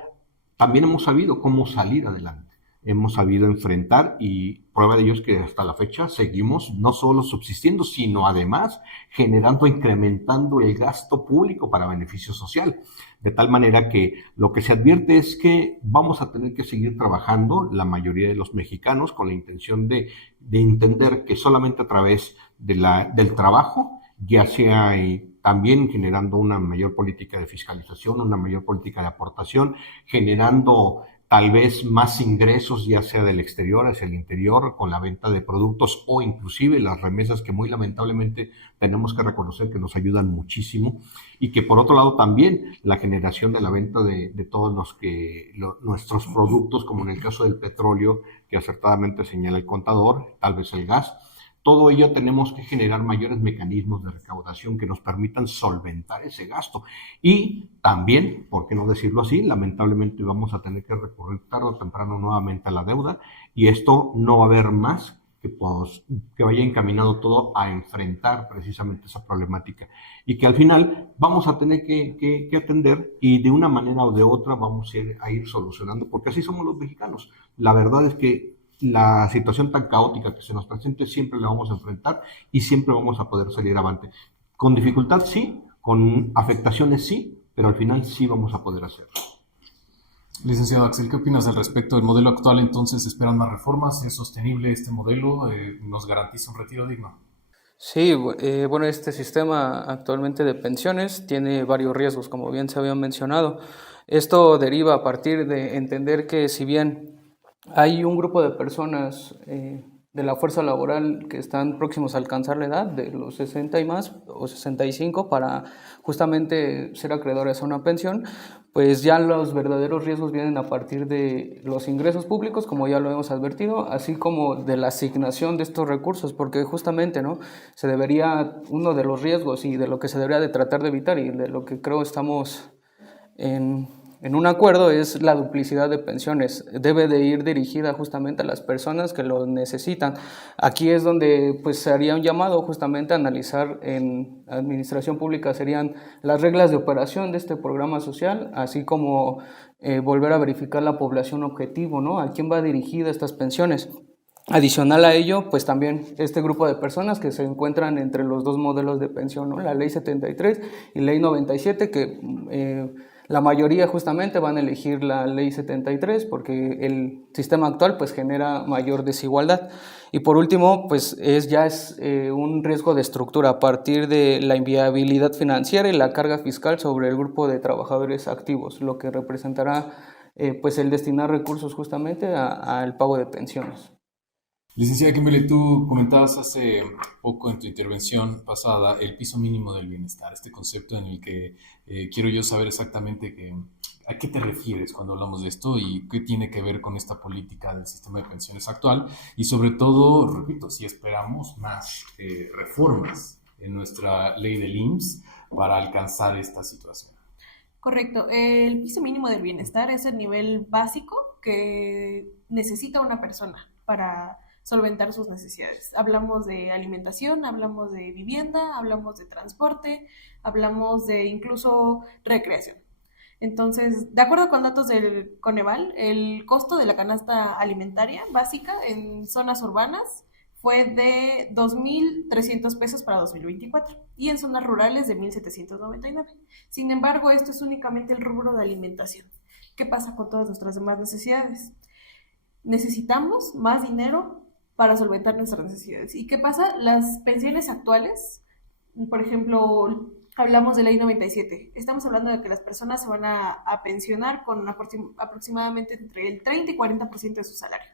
también hemos sabido cómo salir adelante, hemos sabido enfrentar, y prueba de ello es que hasta la fecha seguimos no solo subsistiendo, sino además generando, incrementando el gasto público para beneficio social. De tal manera que lo que se advierte es que vamos a tener que seguir trabajando, la mayoría de los mexicanos, con la intención de entender que solamente a través del trabajo, ya sea también generando una mayor política de fiscalización, una mayor política de aportación, generando tal vez más ingresos, ya sea del exterior hacia el interior, con la venta de productos o inclusive las remesas, que muy lamentablemente tenemos que reconocer que nos ayudan muchísimo, y que por otro lado también la generación de la venta de todos nuestros productos, como en el caso del petróleo, que acertadamente señala el contador, tal vez el gas. Todo ello tenemos que generar mayores mecanismos de recaudación que nos permitan solventar ese gasto. Y también, por qué no decirlo así, lamentablemente vamos a tener que recurrir tarde o temprano nuevamente a la deuda, y esto no va a haber más que vaya encaminado todo a enfrentar precisamente esa problemática, y que al final vamos a tener que atender, y de una manera o de otra vamos a ir solucionando, porque así somos los mexicanos. La verdad es que la situación tan caótica que se nos presente siempre la vamos a enfrentar y siempre vamos a poder salir avante. Con dificultad sí, con afectaciones sí, pero al final sí vamos a poder hacerlo. Licenciado Axel, ¿qué opinas al respecto del modelo actual? Entonces, ¿esperan más reformas? ¿Es sostenible este modelo? ¿Nos garantiza un retiro digno? Sí, bueno, este sistema actualmente de pensiones tiene varios riesgos, como bien se había mencionado. Esto deriva a partir de entender que si bien hay un grupo de personas de la fuerza laboral que están próximos a alcanzar la edad de los 60 y más, o 65, para justamente ser acreedores a una pensión, pues ya los verdaderos riesgos vienen a partir de los ingresos públicos, como ya lo hemos advertido, así como de la asignación de estos recursos, porque justamente, ¿no?, uno de los riesgos y de lo que se debería de tratar de evitar, y de lo que creo estamos en un acuerdo, es la duplicidad de pensiones. Debe de ir dirigida justamente a las personas que lo necesitan. Aquí es donde pues se haría un llamado justamente a analizar en administración pública, serían las reglas de operación de este programa social, así como volver a verificar la población objetivo, ¿no?, a quién va dirigida estas pensiones. Adicional a ello, pues también este grupo de personas que se encuentran entre los dos modelos de pensión, ¿no?, la Ley 73 y Ley 97, que La mayoría justamente van a elegir la ley 73 porque el sistema actual pues genera mayor desigualdad. Y por último, pues ya es un riesgo de estructura a partir de la inviabilidad financiera y la carga fiscal sobre el grupo de trabajadores activos, lo que representará pues el destinar recursos justamente al pago de pensiones. Licenciada Kimberly, tú comentabas hace poco en tu intervención pasada el piso mínimo del bienestar, este concepto en el que quiero yo saber exactamente a qué te refieres cuando hablamos de esto y qué tiene que ver con esta política del sistema de pensiones actual y sobre todo, repito, si esperamos más reformas en nuestra ley del IMSS para alcanzar esta situación. Correcto. El piso mínimo del bienestar es el nivel básico que necesita una persona para solventar sus necesidades. Hablamos de alimentación, hablamos de vivienda, hablamos de transporte, hablamos de incluso recreación. Entonces, de acuerdo con datos del Coneval, el costo de la canasta alimentaria básica en zonas urbanas fue de 2.300 pesos para 2024 y en zonas rurales de 1.799. Sin embargo, esto es únicamente el rubro de alimentación. ¿Qué pasa con todas nuestras demás necesidades? Necesitamos más dinero para solventar nuestras necesidades. ¿Y qué pasa? Las pensiones actuales, por ejemplo, hablamos de ley 97. Estamos hablando de que las personas se van a pensionar con aproximadamente entre el 30 y 40% de su salario.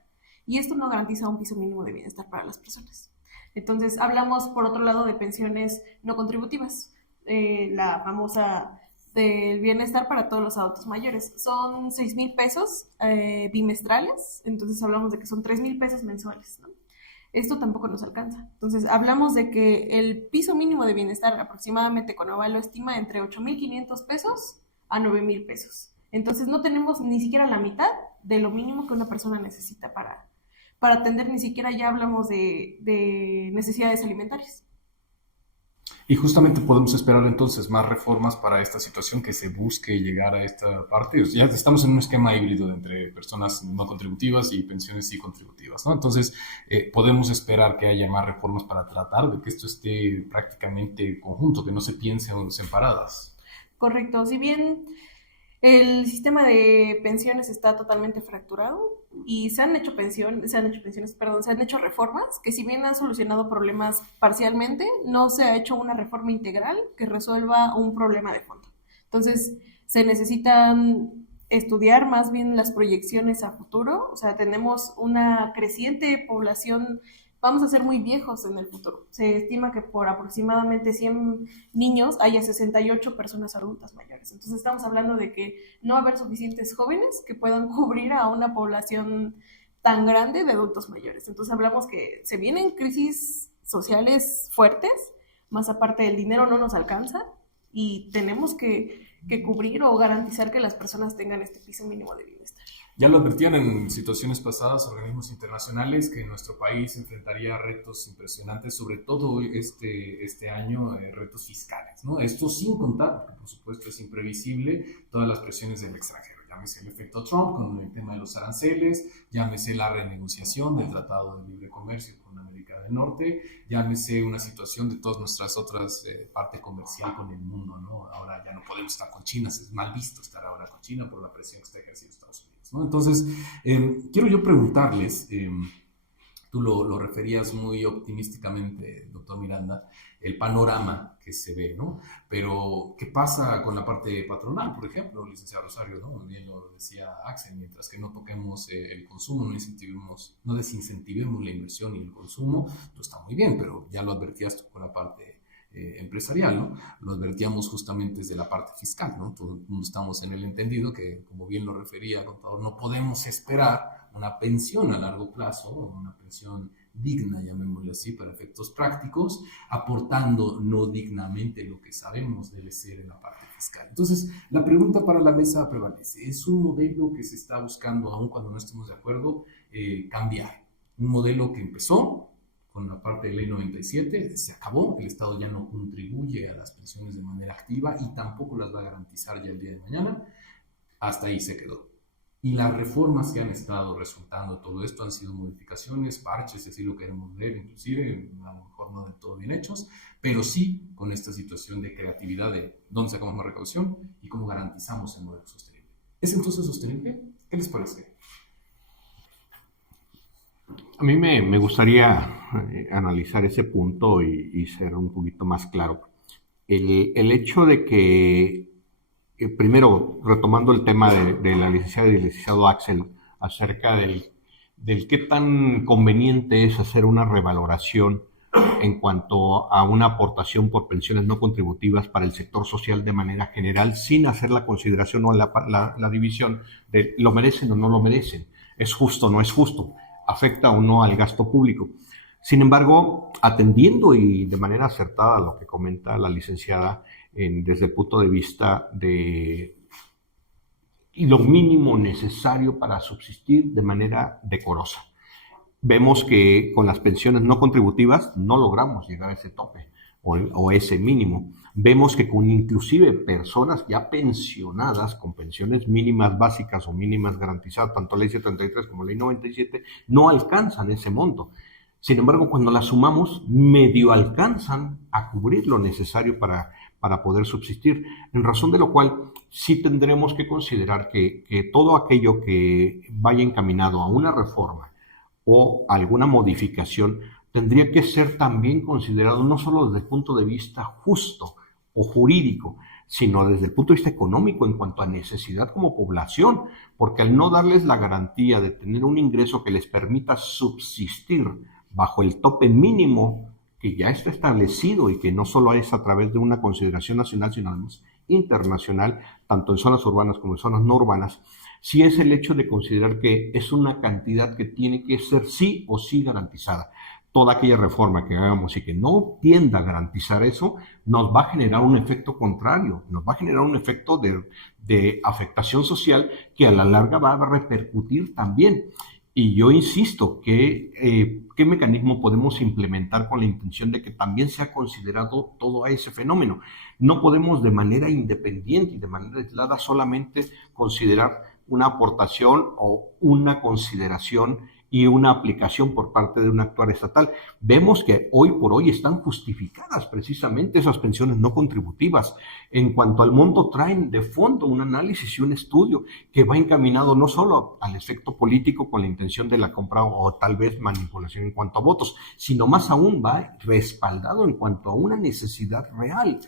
Y esto no garantiza un piso mínimo de bienestar para las personas. Entonces, hablamos, por otro lado, de pensiones no contributivas. La famosa del bienestar para todos los adultos mayores. Son 6,000 pesos bimestrales, entonces hablamos de que son 3,000 pesos mensuales, ¿no? Esto tampoco nos alcanza. Entonces, hablamos de que el piso mínimo de bienestar aproximadamente Coneval lo estima entre 8,500 pesos a 9,000 pesos. Entonces, no tenemos ni siquiera la mitad de lo mínimo que una persona necesita para atender, ni siquiera ya hablamos de necesidades alimentarias. Y justamente podemos esperar entonces más reformas para esta situación, que se busque llegar a esta parte. O sea, ya estamos en un esquema híbrido entre personas no contributivas y pensiones sí contributivas, ¿no? Entonces, podemos esperar que haya más reformas para tratar de que esto esté prácticamente conjunto, que no se piensen separadas. Correcto. Si bien el sistema de pensiones está totalmente fracturado y se han hecho reformas que, si bien han solucionado problemas parcialmente, no se ha hecho una reforma integral que resuelva un problema de fondo. Entonces, se necesitan estudiar más bien las proyecciones a futuro. O sea, tenemos una creciente población. Vamos a ser muy viejos en el futuro. Se estima que por aproximadamente 100 niños haya 68 personas adultas mayores. Entonces estamos hablando de que no va a haber suficientes jóvenes que puedan cubrir a una población tan grande de adultos mayores. Entonces hablamos que se vienen crisis sociales fuertes, más aparte el dinero no nos alcanza y tenemos que cubrir o garantizar que las personas tengan este piso mínimo de bienestar. Ya lo advertían en situaciones pasadas organismos internacionales que nuestro país enfrentaría retos impresionantes, sobre todo este año, retos fiscales, ¿no? Esto sin contar, porque por supuesto es imprevisible, todas las presiones del extranjero. Llámese el efecto Trump con el tema de los aranceles, llámese la renegociación del Tratado de Libre Comercio con América del Norte, llámese una situación de todas nuestras otras parte comercial con el mundo, ¿no? Ahora ya no podemos estar con China, es mal visto estar ahora con China por la presión que está ejerciendo Estados Unidos, ¿no? Entonces, quiero yo preguntarles, tú lo referías muy optimísticamente, doctor Miranda, el panorama que se ve, ¿no? Pero, ¿qué pasa con la parte patronal, por ejemplo, licenciado Rosario, ¿no? Bien lo decía Axel, mientras que no toquemos el consumo, no desincentivemos la inversión y el consumo, todo está muy bien, pero ya lo advertías tú con la parte empresarial, ¿no? Lo advertíamos justamente desde la parte fiscal, ¿no? Todo el mundo estamos en el entendido que, como bien lo refería, contador, no podemos esperar una pensión a largo plazo, una pensión digna, llamémosle así, para efectos prácticos, aportando no dignamente lo que sabemos debe ser en la parte fiscal. Entonces, la pregunta para la mesa prevalece. ¿Es un modelo que se está buscando, aun cuando no estemos de acuerdo, cambiar? Un modelo que empezó con la parte de ley 97, se acabó, el Estado ya no contribuye a las pensiones de manera activa y tampoco las va a garantizar ya el día de mañana, hasta ahí se quedó. Y las reformas que han estado resultando de todo esto han sido modificaciones, parches, si así lo queremos ver, inclusive, a lo mejor no del todo bien hechos, pero sí con esta situación de creatividad de dónde sacamos más recaudación y cómo garantizamos el modelo sostenible. ¿Es entonces sostenible? ¿Qué les parece? A mí me gustaría analizar ese punto y ser un poquito más claro. El hecho de que, primero, retomando el tema de la licenciada y el licenciado Axel, acerca del qué tan conveniente es hacer una revaloración en cuanto a una aportación por pensiones no contributivas para el sector social de manera general, sin hacer la consideración o la división de lo merecen o no lo merecen, es justo o no es justo, afecta o no al gasto público. Sin embargo, atendiendo y de manera acertada a lo que comenta la licenciada desde el punto de vista de lo mínimo necesario para subsistir de manera decorosa. Vemos que con las pensiones no contributivas no logramos llegar a ese tope o ese mínimo. Vemos que con inclusive personas ya pensionadas con pensiones mínimas básicas o mínimas garantizadas, tanto ley 73 como ley 97, no alcanzan ese monto. Sin embargo, cuando las sumamos, medio alcanzan a cubrir lo necesario para poder subsistir, en razón de lo cual sí tendremos que considerar que todo aquello que vaya encaminado a una reforma o alguna modificación tendría que ser también considerado no solo desde el punto de vista justo o jurídico, sino desde el punto de vista económico en cuanto a necesidad como población, porque al no darles la garantía de tener un ingreso que les permita subsistir bajo el tope mínimo que ya está establecido y que no solo es a través de una consideración nacional, sino además internacional, tanto en zonas urbanas como en zonas no urbanas, sí es el hecho de considerar que es una cantidad que tiene que ser sí o sí garantizada. Toda aquella reforma que hagamos y que no tienda a garantizar eso, nos va a generar un efecto contrario, nos va a generar un efecto de afectación social que a la larga va a repercutir también. Y yo insisto, ¿qué mecanismo podemos implementar con la intención de que también sea considerado todo ese fenómeno? No podemos de manera independiente y de manera aislada solamente considerar una aportación o una consideración y una aplicación por parte de un actuar estatal. Vemos que hoy por hoy están justificadas precisamente esas pensiones no contributivas. En cuanto al monto, traen de fondo un análisis y un estudio que va encaminado no solo al efecto político con la intención de la compra o tal vez manipulación en cuanto a votos, sino más aún va respaldado en cuanto a una necesidad real.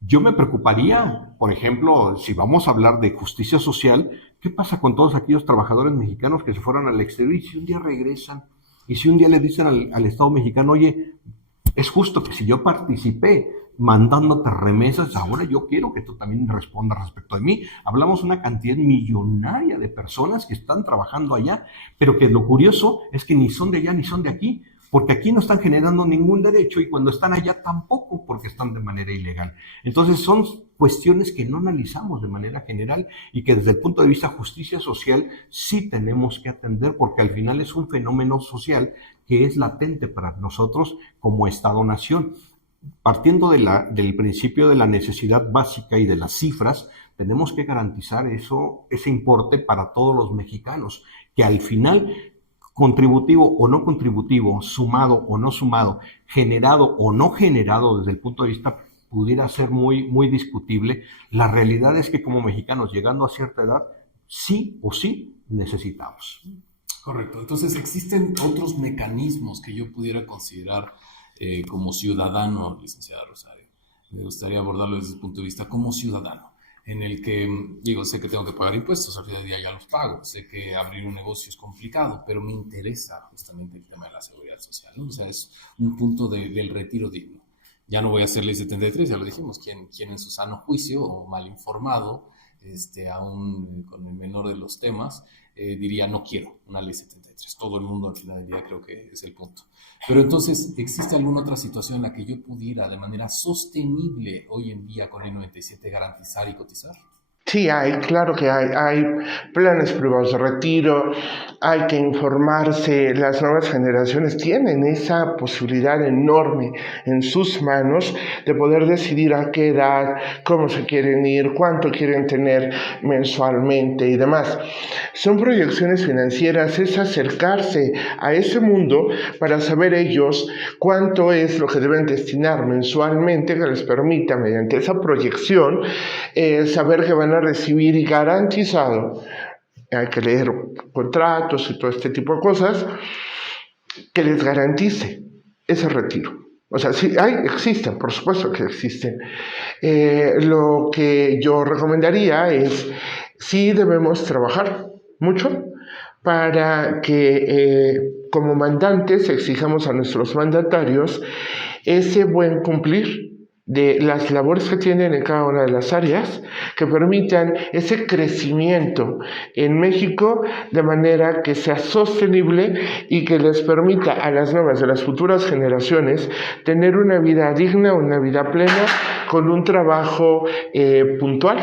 Yo me preocuparía, por ejemplo, si vamos a hablar de justicia social, ¿qué pasa con todos aquellos trabajadores mexicanos que se fueron al exterior y si un día regresan y si un día le dicen al Estado mexicano, oye, es justo que si yo participé mandándote remesas, ahora yo quiero que tú también respondas respecto de mí? Hablamos de una cantidad millonaria de personas que están trabajando allá, pero que lo curioso es que ni son de allá ni son de aquí, porque aquí no están generando ningún derecho y cuando están allá tampoco, porque están de manera ilegal. Entonces son cuestiones que no analizamos de manera general y que desde el punto de vista de justicia social sí tenemos que atender, porque al final es un fenómeno social que es latente para nosotros como Estado-nación. Partiendo del principio de la necesidad básica y de las cifras, tenemos que garantizar ese importe para todos los mexicanos, que al final, contributivo o no contributivo, sumado o no sumado, generado o no generado desde el punto de vista pudiera ser muy, muy discutible, la realidad es que como mexicanos llegando a cierta edad, sí o sí necesitamos. Correcto. Entonces existen otros mecanismos que yo pudiera considerar como ciudadano, licenciada Rosario. Me gustaría abordarlo desde el punto de vista como ciudadano, en el que, digo, sé que tengo que pagar impuestos, al final del día ya los pago, sé que abrir un negocio es complicado, pero me interesa justamente el tema de la seguridad social, ¿no? O sea, es un punto del retiro digno. Ya no voy a hacer ley 73, ya lo dijimos, quien en su sano juicio o mal informado, aún con el menor de los temas, diría no quiero una ley 73. Todo el mundo al final del día creo que es el punto. Pero entonces, ¿existe alguna otra situación en la que yo pudiera de manera sostenible hoy en día con ley 97 garantizar y cotizar? Sí, claro que hay planes privados de retiro, hay que informarse, las nuevas generaciones tienen esa posibilidad enorme en sus manos de poder decidir a qué edad, cómo se quieren ir, cuánto quieren tener mensualmente y demás. Son proyecciones financieras, es acercarse a ese mundo para saber ellos cuánto es lo que deben destinar mensualmente que les permita, mediante esa proyección, saber que van a recibir y garantizado, hay que leer contratos y todo este tipo de cosas, que les garantice ese retiro. O sea, sí, existen, por supuesto que existen. Lo que yo recomendaría es, sí debemos trabajar mucho para que como mandantes exijamos a nuestros mandatarios ese buen cumplir de las labores que tienen en cada una de las áreas que permitan ese crecimiento en México de manera que sea sostenible y que les permita a las nuevas, de las futuras generaciones, tener una vida digna, una vida plena, con un trabajo puntual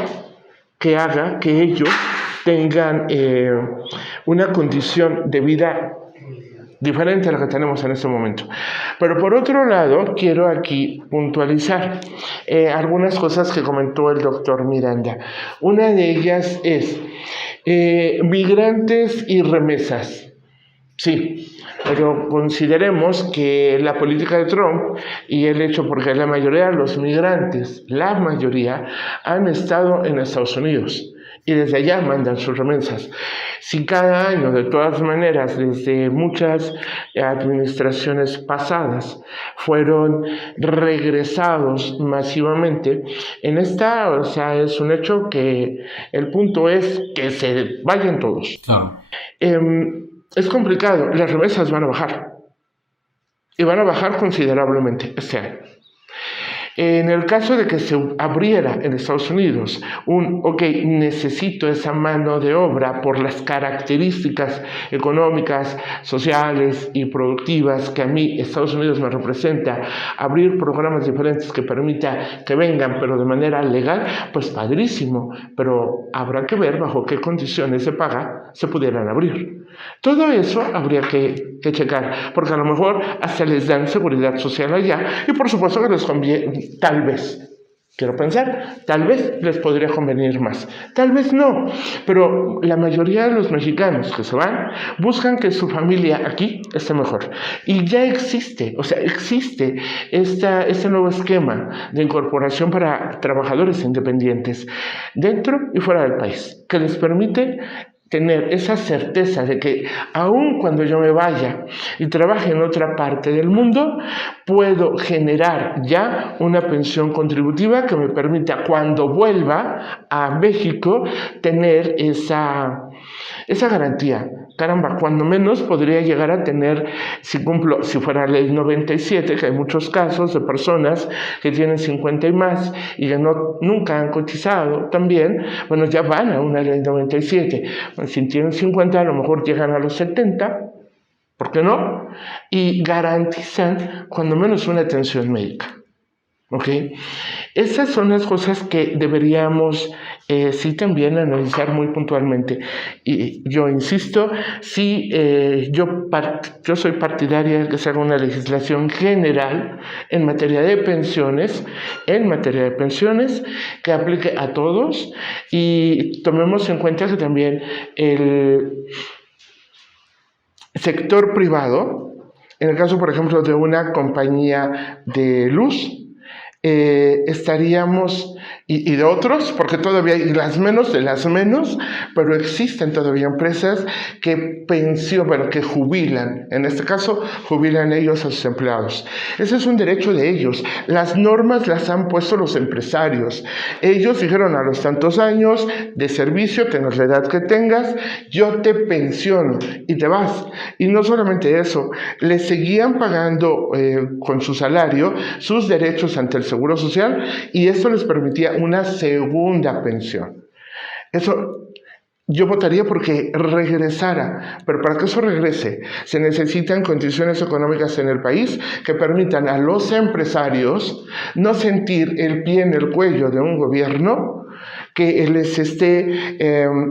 que haga que ellos tengan una condición de vida diferente a la que tenemos en este momento. Pero por otro lado, quiero aquí puntualizar algunas cosas que comentó el doctor Miranda. Una de ellas es migrantes y remesas. Sí, pero consideremos que la política de Trump y el hecho porque la mayoría de los migrantes, la mayoría, han estado en Estados Unidos y desde allá mandan sus remesas. Si cada año, de todas maneras, desde muchas administraciones pasadas, fueron regresados masivamente, en esta, o sea, es un hecho que el punto es que se vayan todos. Claro. Es complicado, las remesas van a bajar, y van a bajar considerablemente este año. En el caso de que se abriera en Estados Unidos necesito esa mano de obra por las características económicas, sociales y productivas que a mí Estados Unidos me representa, abrir programas diferentes que permita que vengan, pero de manera legal, pues padrísimo, pero habrá que ver bajo qué condiciones de paga se pudieran abrir. Todo eso habría que checar, porque a lo mejor hasta les dan seguridad social allá y por supuesto que les conviene, tal vez, quiero pensar, tal vez les podría convenir más, tal vez no, pero la mayoría de los mexicanos que se van buscan que su familia aquí esté mejor. Y ya existe este nuevo esquema de incorporación para trabajadores independientes dentro y fuera del país, que les permite tener esa certeza de que aun cuando yo me vaya y trabaje en otra parte del mundo, puedo generar ya una pensión contributiva que me permita cuando vuelva a México tener esa garantía. Caramba, cuando menos podría llegar a tener, si fuera la ley 97, que hay muchos casos de personas que tienen 50 y más y que nunca han cotizado también, bueno, ya van a una ley 97. Bueno, si tienen 50, a lo mejor llegan a los 70, ¿por qué no? Y garantizan cuando menos una atención médica. ¿Ok? Esas son las cosas que deberíamos sí también analizar muy puntualmente. Y yo insisto, sí, yo soy partidaria de que se haga una legislación general en materia de pensiones, que aplique a todos y tomemos en cuenta que también el sector privado, en el caso, por ejemplo, de una compañía de luz, estaríamos, y de otros, porque todavía hay las menos, pero existen todavía empresas que que jubilan, en este caso, jubilan ellos a sus empleados. Ese es un derecho de ellos. Las normas las han puesto los empresarios. Ellos dijeron a los tantos años de servicio, tengas la edad que tengas, yo te pensiono y te vas. Y no solamente eso, les seguían pagando con su salario sus derechos ante el Seguro Social y esto les permitía una segunda pensión. Eso yo votaría porque regresara, pero para que eso regrese se necesitan condiciones económicas en el país que permitan a los empresarios no sentir el pie en el cuello de un gobierno que les esté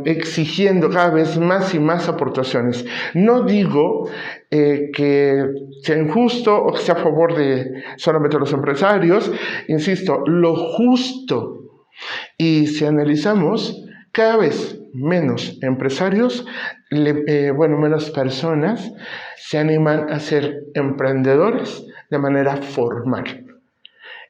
exigiendo cada vez más y más aportaciones. No digo que sea injusto o que sea a favor de solamente los empresarios. Insisto, lo justo. Y si analizamos, cada vez menos empresarios, menos personas se animan a ser emprendedores de manera formal.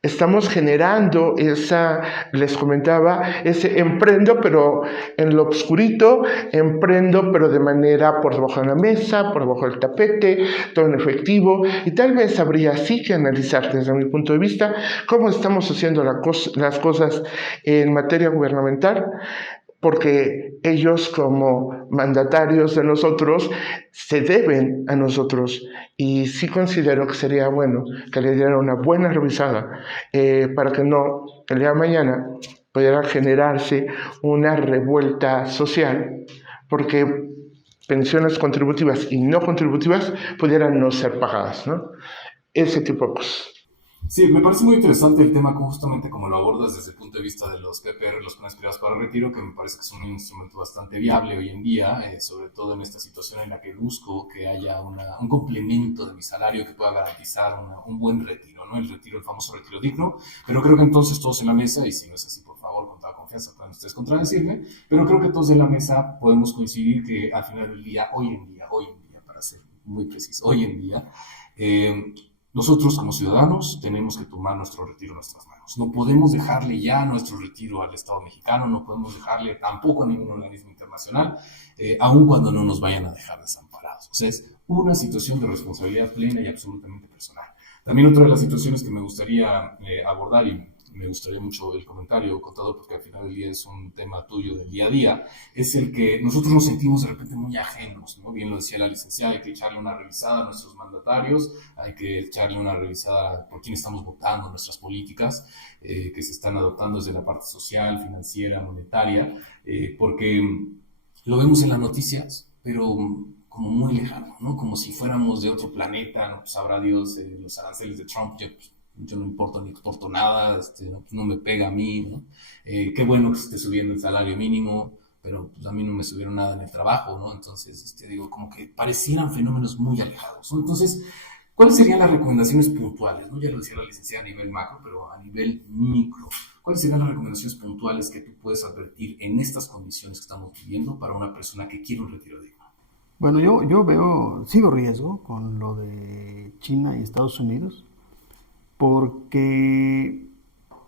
Estamos generando les comentaba, ese emprendo, pero en lo oscurito, emprendo, pero de manera por debajo de la mesa, por debajo del tapete, todo en efectivo, y tal vez habría sí que analizar desde mi punto de vista cómo estamos haciendo las cosas en materia gubernamental, porque ellos como mandatarios de nosotros se deben a nosotros, y sí considero que sería bueno que le dieran una buena revisada para que no, el día de mañana pudiera generarse una revuelta social, porque pensiones contributivas y no contributivas pudieran no ser pagadas, ¿no? Ese tipo de cosas. Sí, me parece muy interesante el tema, justamente como lo abordas desde el punto de vista de los PPR, los planes privados para retiro, que me parece que es un instrumento bastante viable hoy en día, sobre todo en esta situación en la que busco que haya un complemento de mi salario que pueda garantizar un buen retiro, ¿no? El famoso retiro digno, pero creo que entonces todos en la mesa, y si no es así, por favor, con toda confianza pueden ustedes contradecirme, pero creo que todos en la mesa podemos coincidir que al final del día, hoy en día, para ser muy preciso, hoy en día, nosotros como ciudadanos tenemos que tomar nuestro retiro en nuestras manos. No podemos dejarle ya nuestro retiro al Estado mexicano, no podemos dejarle tampoco a ningún organismo internacional, aun cuando no nos vayan a dejar desamparados. O sea, es una situación de responsabilidad plena y absolutamente personal. También otra de las situaciones que me gustaría abordar, y me gustaría mucho el comentario, contador, porque al final del día es un tema tuyo del día a día, es el que nosotros nos sentimos de repente muy ajenos, ¿no? Bien lo decía la licenciada, hay que echarle una revisada a nuestros mandatarios, hay que echarle una revisada por quién estamos votando, nuestras políticas que se están adoptando desde la parte social, financiera, monetaria, porque lo vemos en las noticias, pero como muy lejano, ¿no? Como si fuéramos de otro planeta, ¿no? Pues sabrá Dios, los aranceles de Trump, yo no importo ni exporto nada, no me pega a mí, ¿no? Qué bueno que se esté subiendo el salario mínimo, pero pues a mí no me subieron nada en el trabajo, ¿no? Entonces, digo, como que parecieran fenómenos muy alejados, ¿no? Entonces, ¿cuáles serían las recomendaciones puntuales, ¿no? Ya lo decía la licenciada a nivel macro, pero a nivel micro, ¿cuáles serían las recomendaciones puntuales que tú puedes advertir en estas condiciones que estamos viviendo para una persona que quiere un retiro digno? Bueno, sigo riesgo con lo de China y Estados Unidos, porque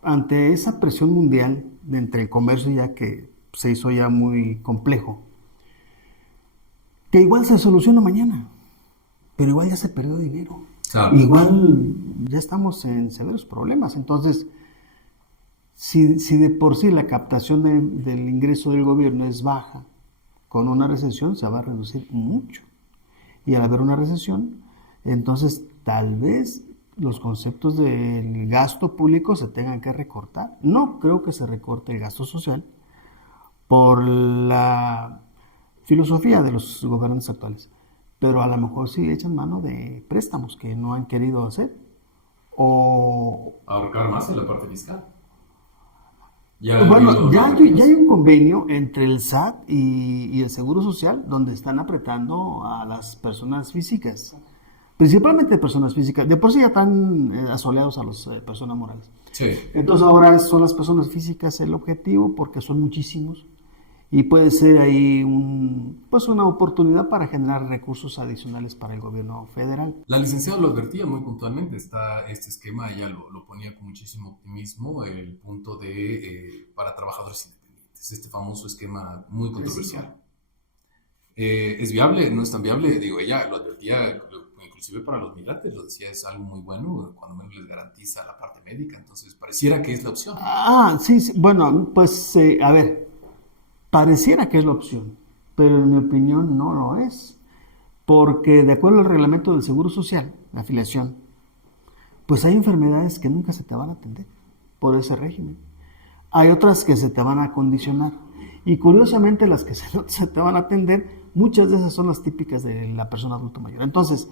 ante esa presión mundial entre el comercio, ya que se hizo ya muy complejo, que igual se soluciona mañana, pero igual ya se perdió dinero. Claro. Igual ya estamos en severos problemas. Entonces, si de por sí la captación del ingreso del gobierno es baja, con una recesión se va a reducir mucho. Y al haber una recesión, entonces tal vez los conceptos del gasto público se tengan que recortar. No creo que se recorte el gasto social por la filosofía de los gobernantes actuales, pero a lo mejor sí echan mano de préstamos que no han querido hacer, o ahorcar más en la parte fiscal. Ya hay un convenio entre el SAT y el Seguro Social, donde están apretando a las personas físicas, principalmente personas físicas. De por sí ya están asoleados a las personas morales. Sí. Entonces ahora son las personas físicas el objetivo, porque son muchísimos, y puede ser ahí una oportunidad para generar recursos adicionales para el gobierno federal. La licenciada lo advertía muy puntualmente, este esquema, ella lo ponía con muchísimo optimismo, el punto de para trabajadores independientes, este famoso esquema muy controversial. ¿Es viable? ¿No es tan viable? Digo, ella lo advertía, inclusive para los migrantes, lo decía, es algo muy bueno, cuando menos les garantiza la parte médica, entonces pareciera que es la opción. Sí, bueno, pues a ver, pareciera que es la opción, pero en mi opinión no lo es, porque de acuerdo al reglamento del Seguro Social, la afiliación, pues hay enfermedades que nunca se te van a atender por ese régimen. Hay otras que se te van a condicionar, y curiosamente las que se te van a atender, muchas de esas son las típicas de la persona adulto mayor. Entonces,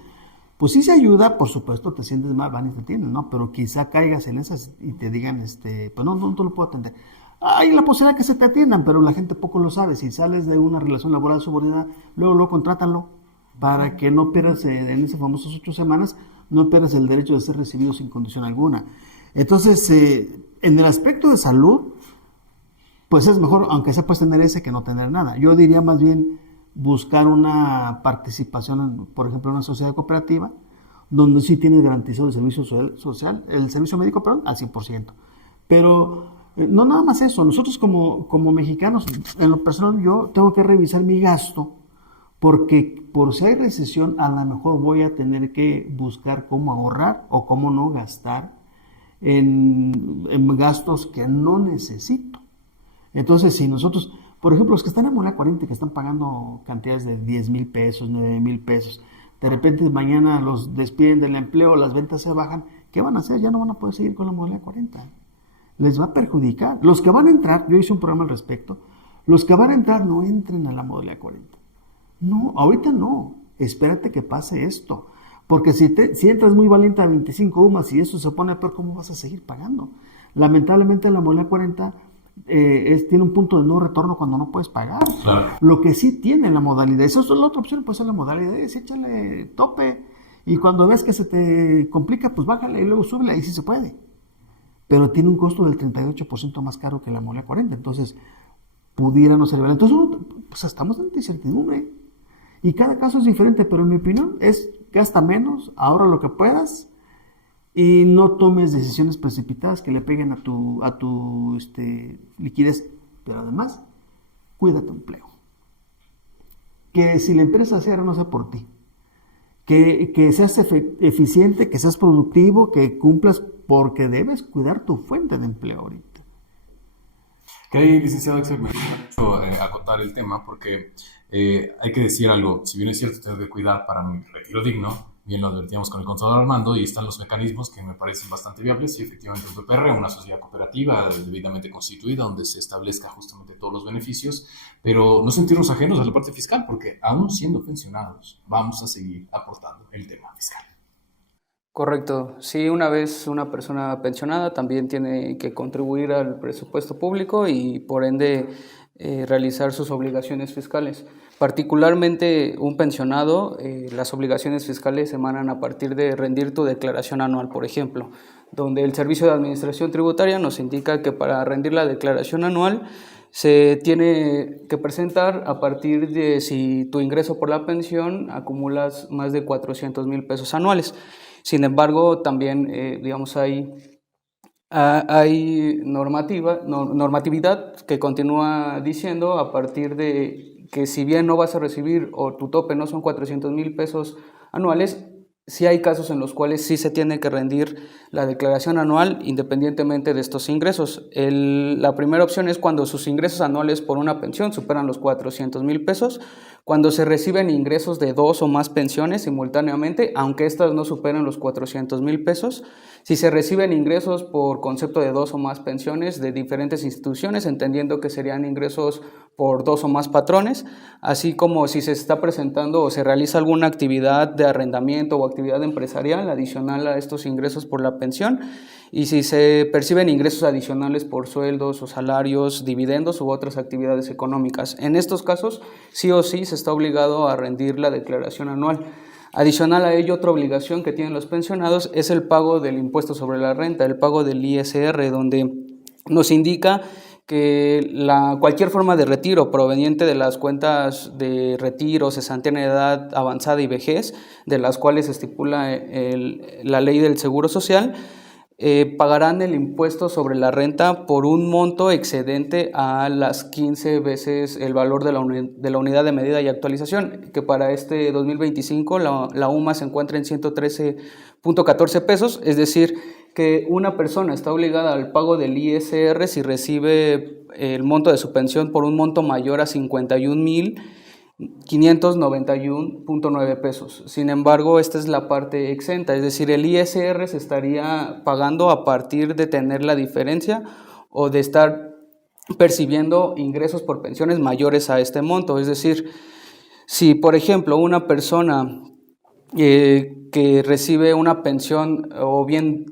pues sí se ayuda, por supuesto, te sientes mal, van y te atienden, ¿no? Pero quizá caigas en esas y te digan, pues no te lo puedo atender. hay la posibilidad que se te atiendan, pero la gente poco lo sabe. Si sales de una relación laboral subordinada, luego contrátalo para que no pierdas en esas famosas 8 semanas, no pierdas el derecho de ser recibido sin condición alguna. Entonces, en el aspecto de salud, pues es mejor, aunque sea, pues tener ese que no tener nada. Yo diría más bien buscar una participación, por ejemplo, en una sociedad cooperativa, donde sí tienes garantizado el servicio social, el servicio médico, perdón, al 100%. Pero no nada más eso, nosotros como mexicanos, en lo personal yo tengo que revisar mi gasto, porque por si hay recesión, a lo mejor voy a tener que buscar cómo ahorrar o cómo no gastar en gastos que no necesito. Entonces, si nosotros, por ejemplo, los que están en modalidad 40 y que están pagando cantidades de 10,000 pesos, 9,000 pesos, de repente mañana los despiden del empleo, las ventas se bajan, ¿qué van a hacer? Ya no van a poder seguir con la modalidad 40. Les va a perjudicar. Los que van a entrar, yo hice un programa al respecto, los que van a entrar no entren a la modalidad 40. No, ahorita no. Espérate que pase esto. Porque si entras muy valiente a 25 UMAS y eso se pone peor, ¿cómo vas a seguir pagando? Lamentablemente la modalidad 40 tiene un punto de no retorno cuando no puedes pagar. Claro. Lo que sí tiene la modalidad, eso es la otra opción, puede ser la modalidad, échale tope. Y cuando ves que se te complica, pues bájale y luego súbele, ahí sí se puede. Pero tiene un costo del 38% más caro que la modalidad 40. Entonces, pudiera no ser viable. Entonces, pues estamos en incertidumbre. Y cada caso es diferente, pero en mi opinión es gasta menos, ahorra lo que puedas y no tomes decisiones precipitadas que le peguen a tu liquidez. Pero además, cuida tu empleo. Que si la empresa cierra, no sea por ti. Que seas eficiente, que seas productivo, que cumplas, porque debes cuidar tu fuente de empleo ahorita. Que ahí, licenciado Axel, me gusta mucho acotar el tema porque hay que decir algo. Si bien es cierto, tengo que cuidar para mi retiro digno, bien lo advertíamos con el contador Armando, y están los mecanismos que me parecen bastante viables. Y efectivamente un PPR, una sociedad cooperativa debidamente constituida, donde se establezca justamente todos los beneficios, pero no sentirnos ajenos a la parte fiscal, porque aún siendo pensionados, vamos a seguir aportando el tema fiscal. Correcto. Sí, una vez una persona pensionada también tiene que contribuir al presupuesto público y por ende realizar sus obligaciones fiscales. Particularmente un pensionado, las obligaciones fiscales emanan a partir de rendir tu declaración anual, por ejemplo, donde el Servicio de Administración Tributaria nos indica que para rendir la declaración anual se tiene que presentar a partir de si tu ingreso por la pensión acumulas más de 400,000 pesos anuales. Sin embargo, también, digamos, hay normatividad que continúa diciendo a partir de que si bien no vas a recibir o tu tope no son 400,000 pesos anuales, sí hay casos en los cuales sí se tiene que rendir la declaración anual independientemente de estos ingresos. La primera opción es cuando sus ingresos anuales por una pensión superan los 400,000 pesos, cuando se reciben ingresos de 2 o más pensiones simultáneamente, aunque estas no superen los 400,000 pesos, si se reciben ingresos por concepto de 2 o más pensiones de diferentes instituciones, entendiendo que serían ingresos por 2 o más patrones, así como si se está presentando o se realiza alguna actividad de arrendamiento o actividad empresarial adicional a estos ingresos por la pensión, y si se perciben ingresos adicionales por sueldos o salarios, dividendos u otras actividades económicas. En estos casos, sí o sí se está obligado a rendir la declaración anual. Adicional a ello, otra obligación que tienen los pensionados es el pago del impuesto sobre la renta, el pago del ISR, donde nos indica que cualquier forma de retiro proveniente de las cuentas de retiro, cesantía en edad avanzada y vejez, de las cuales estipula la ley del Seguro Social, pagarán el impuesto sobre la renta por un monto excedente a las 15 veces el valor de la unidad de medida y actualización, que para este 2025 la UMA se encuentra en 113.14 pesos, es decir, que una persona está obligada al pago del ISR si recibe el monto de su pensión por un monto mayor a 51,591.9 pesos. Sin embargo, esta es la parte exenta, es decir, el ISR se estaría pagando a partir de tener la diferencia o de estar percibiendo ingresos por pensiones mayores a este monto. Es decir, si por ejemplo una persona que recibe una pensión o bien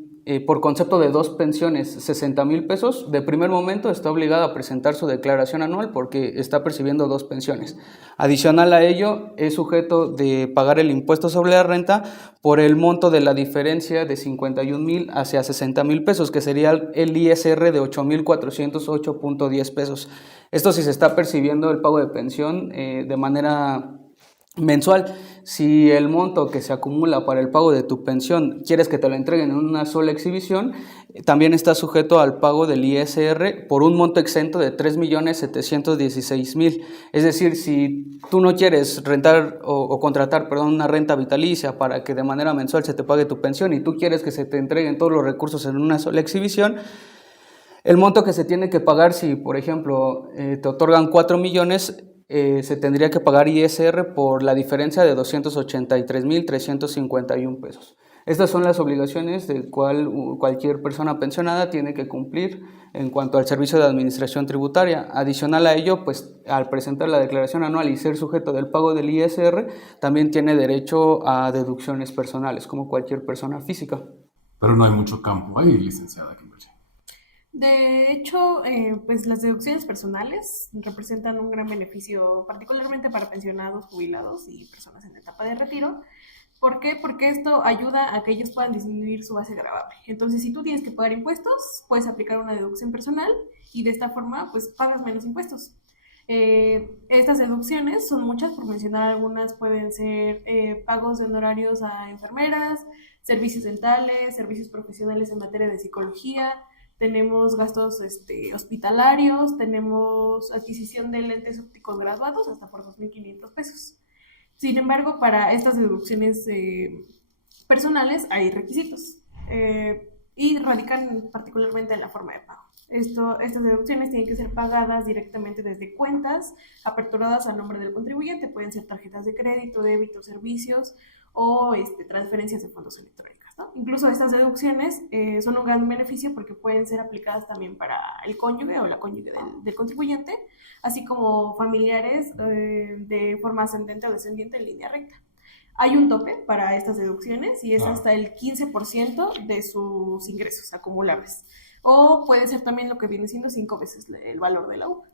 por concepto de 2 pensiones, 60,000 pesos, de primer momento está obligada a presentar su declaración anual porque está percibiendo 2 pensiones. Adicional a ello, es sujeto de pagar el impuesto sobre la renta por el monto de la diferencia de 51,000 hacia 60,000 pesos, que sería el ISR de 8,408.10 pesos. Esto si se está percibiendo el pago de pensión de manera mensual. Si el monto que se acumula para el pago de tu pensión quieres que te lo entreguen en una sola exhibición, también está sujeto al pago del ISR por un monto exento de 3,716,000. Es decir, si tú no quieres rentar o contratar, una renta vitalicia para que de manera mensual se te pague tu pensión y tú quieres que se te entreguen todos los recursos en una sola exhibición, el monto que se tiene que pagar, si por ejemplo te otorgan 4 millones, se tendría que pagar ISR por la diferencia de 283,351 pesos. Estas son las obligaciones de cualquier persona pensionada tiene que cumplir en cuanto al servicio de administración tributaria. Adicional a ello, pues al presentar la declaración anual y ser sujeto del pago del ISR, también tiene derecho a deducciones personales, como cualquier persona física. Pero no hay mucho campo ahí, licenciada Kimberly. De hecho, pues las deducciones personales representan un gran beneficio, particularmente para pensionados, jubilados y personas en etapa de retiro. ¿Por qué? Porque esto ayuda a que ellos puedan disminuir su base gravable. Entonces, si tú tienes que pagar impuestos, puedes aplicar una deducción personal y de esta forma, pues pagas menos impuestos. Estas deducciones son muchas, por mencionar algunas, pueden ser pagos de honorarios a enfermeras, servicios dentales, servicios profesionales en materia de psicología. Tenemos gastos hospitalarios, tenemos adquisición de lentes ópticos graduados hasta por 2,500 pesos. Sin embargo, para estas deducciones personales hay requisitos y radican particularmente en la forma de pago. Estas deducciones tienen que ser pagadas directamente desde cuentas aperturadas a nombre del contribuyente. Pueden ser tarjetas de crédito, débito, servicios o transferencias de fondos electrónicas, ¿no? Incluso estas deducciones son un gran beneficio porque pueden ser aplicadas también para el cónyuge o la cónyuge del contribuyente, así como familiares de forma ascendente o descendiente en línea recta. Hay un tope para estas deducciones y es hasta el 15% de sus ingresos acumulables. O puede ser también lo que viene siendo 5 veces el valor de la UVA.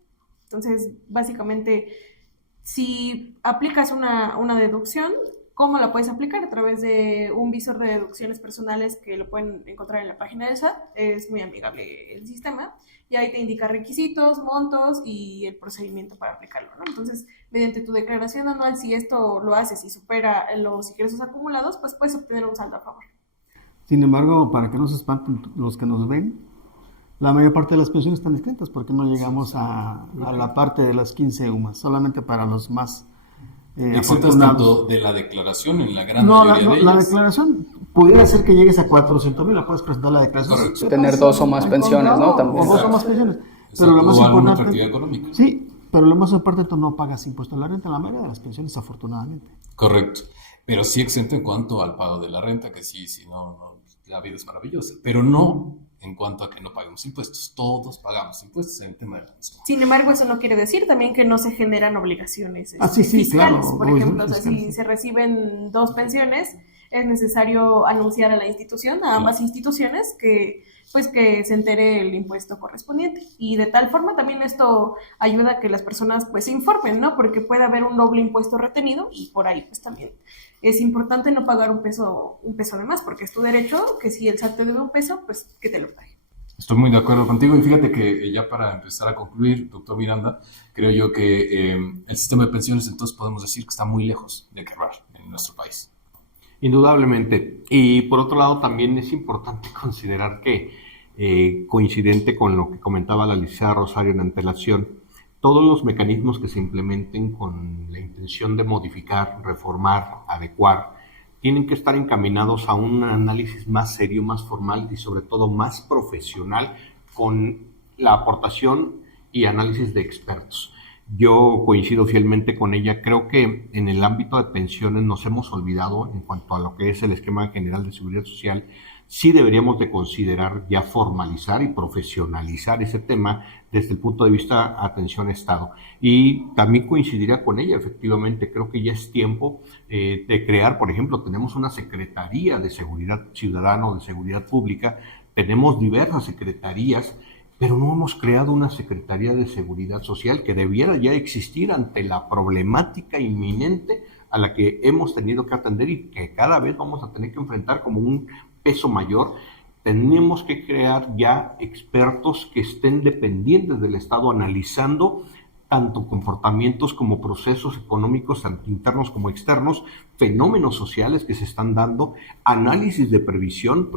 Entonces, básicamente, si aplicas una deducción, ¿cómo la puedes aplicar? A través de un visor de deducciones personales que lo pueden encontrar en la página del SAT. Es muy amigable el sistema y ahí te indica requisitos, montos y el procedimiento para aplicarlo, ¿no? Entonces, mediante tu declaración anual, si esto lo haces y supera los ingresos acumulados, pues puedes obtener un saldo a favor. Sin embargo, para que no se espanten los que nos ven, la mayor parte de las pensiones están inscritas porque no llegamos a la parte de las 15 UMAS, solamente para los más exentas tanto de la declaración en la gran mayoría de ellas. La declaración pudiera ser que llegues a 400,000, la puedes presentar la declaración. Correcto. Tener 2 o más pensiones, ¿no? También. O 2 o más pensiones. Pero lo más importante, sí, pero lo más importante, tú no pagas impuesto a la renta en la mayoría de las pensiones, afortunadamente. Correcto. Pero sí exento en cuanto al pago de la renta, que sí, no, la vida es maravillosa. Pero no en cuanto a que no paguemos impuestos. Todos pagamos impuestos en el tema de la pensión. Sin embargo, eso no quiere decir también que no se generan obligaciones sí, fiscales. Claro, por ejemplo, si se reciben 2 pensiones, es necesario anunciar a la institución, a ambas instituciones, que se entere el impuesto correspondiente. Y de tal forma también esto ayuda a que las personas pues se informen, ¿no? Porque puede haber un doble impuesto retenido y por ahí pues también es importante no pagar un peso de más, porque es tu derecho que si el SAT te debe un peso, pues que te lo pague. Estoy muy de acuerdo contigo y fíjate que ya para empezar a concluir, doctor Miranda, creo yo que el sistema de pensiones entonces podemos decir que está muy lejos de quebrar en nuestro país. Indudablemente. Y por otro lado también es importante considerar que, coincidente con lo que comentaba la licenciada Rosario en antelación, todos los mecanismos que se implementen con la intención de modificar, reformar, adecuar, tienen que estar encaminados a un análisis más serio, más formal y sobre todo más profesional con la aportación y análisis de expertos. Yo coincido fielmente con ella. Creo que en el ámbito de pensiones nos hemos olvidado, en cuanto a lo que es el esquema general de seguridad social, sí deberíamos de considerar ya formalizar y profesionalizar ese tema desde el punto de vista atención a Estado. Y también coincidiría con ella, efectivamente, creo que ya es tiempo de crear, por ejemplo, tenemos una Secretaría de Seguridad Ciudadana o de Seguridad Pública, tenemos diversas secretarías, pero no hemos creado una Secretaría de Seguridad Social que debiera ya existir ante la problemática inminente a la que hemos tenido que atender y que cada vez vamos a tener que enfrentar como un peso mayor. Tenemos que crear ya expertos que estén dependientes del Estado, analizando tanto comportamientos como procesos económicos, tanto internos como externos, fenómenos sociales que se están dando, análisis de previsión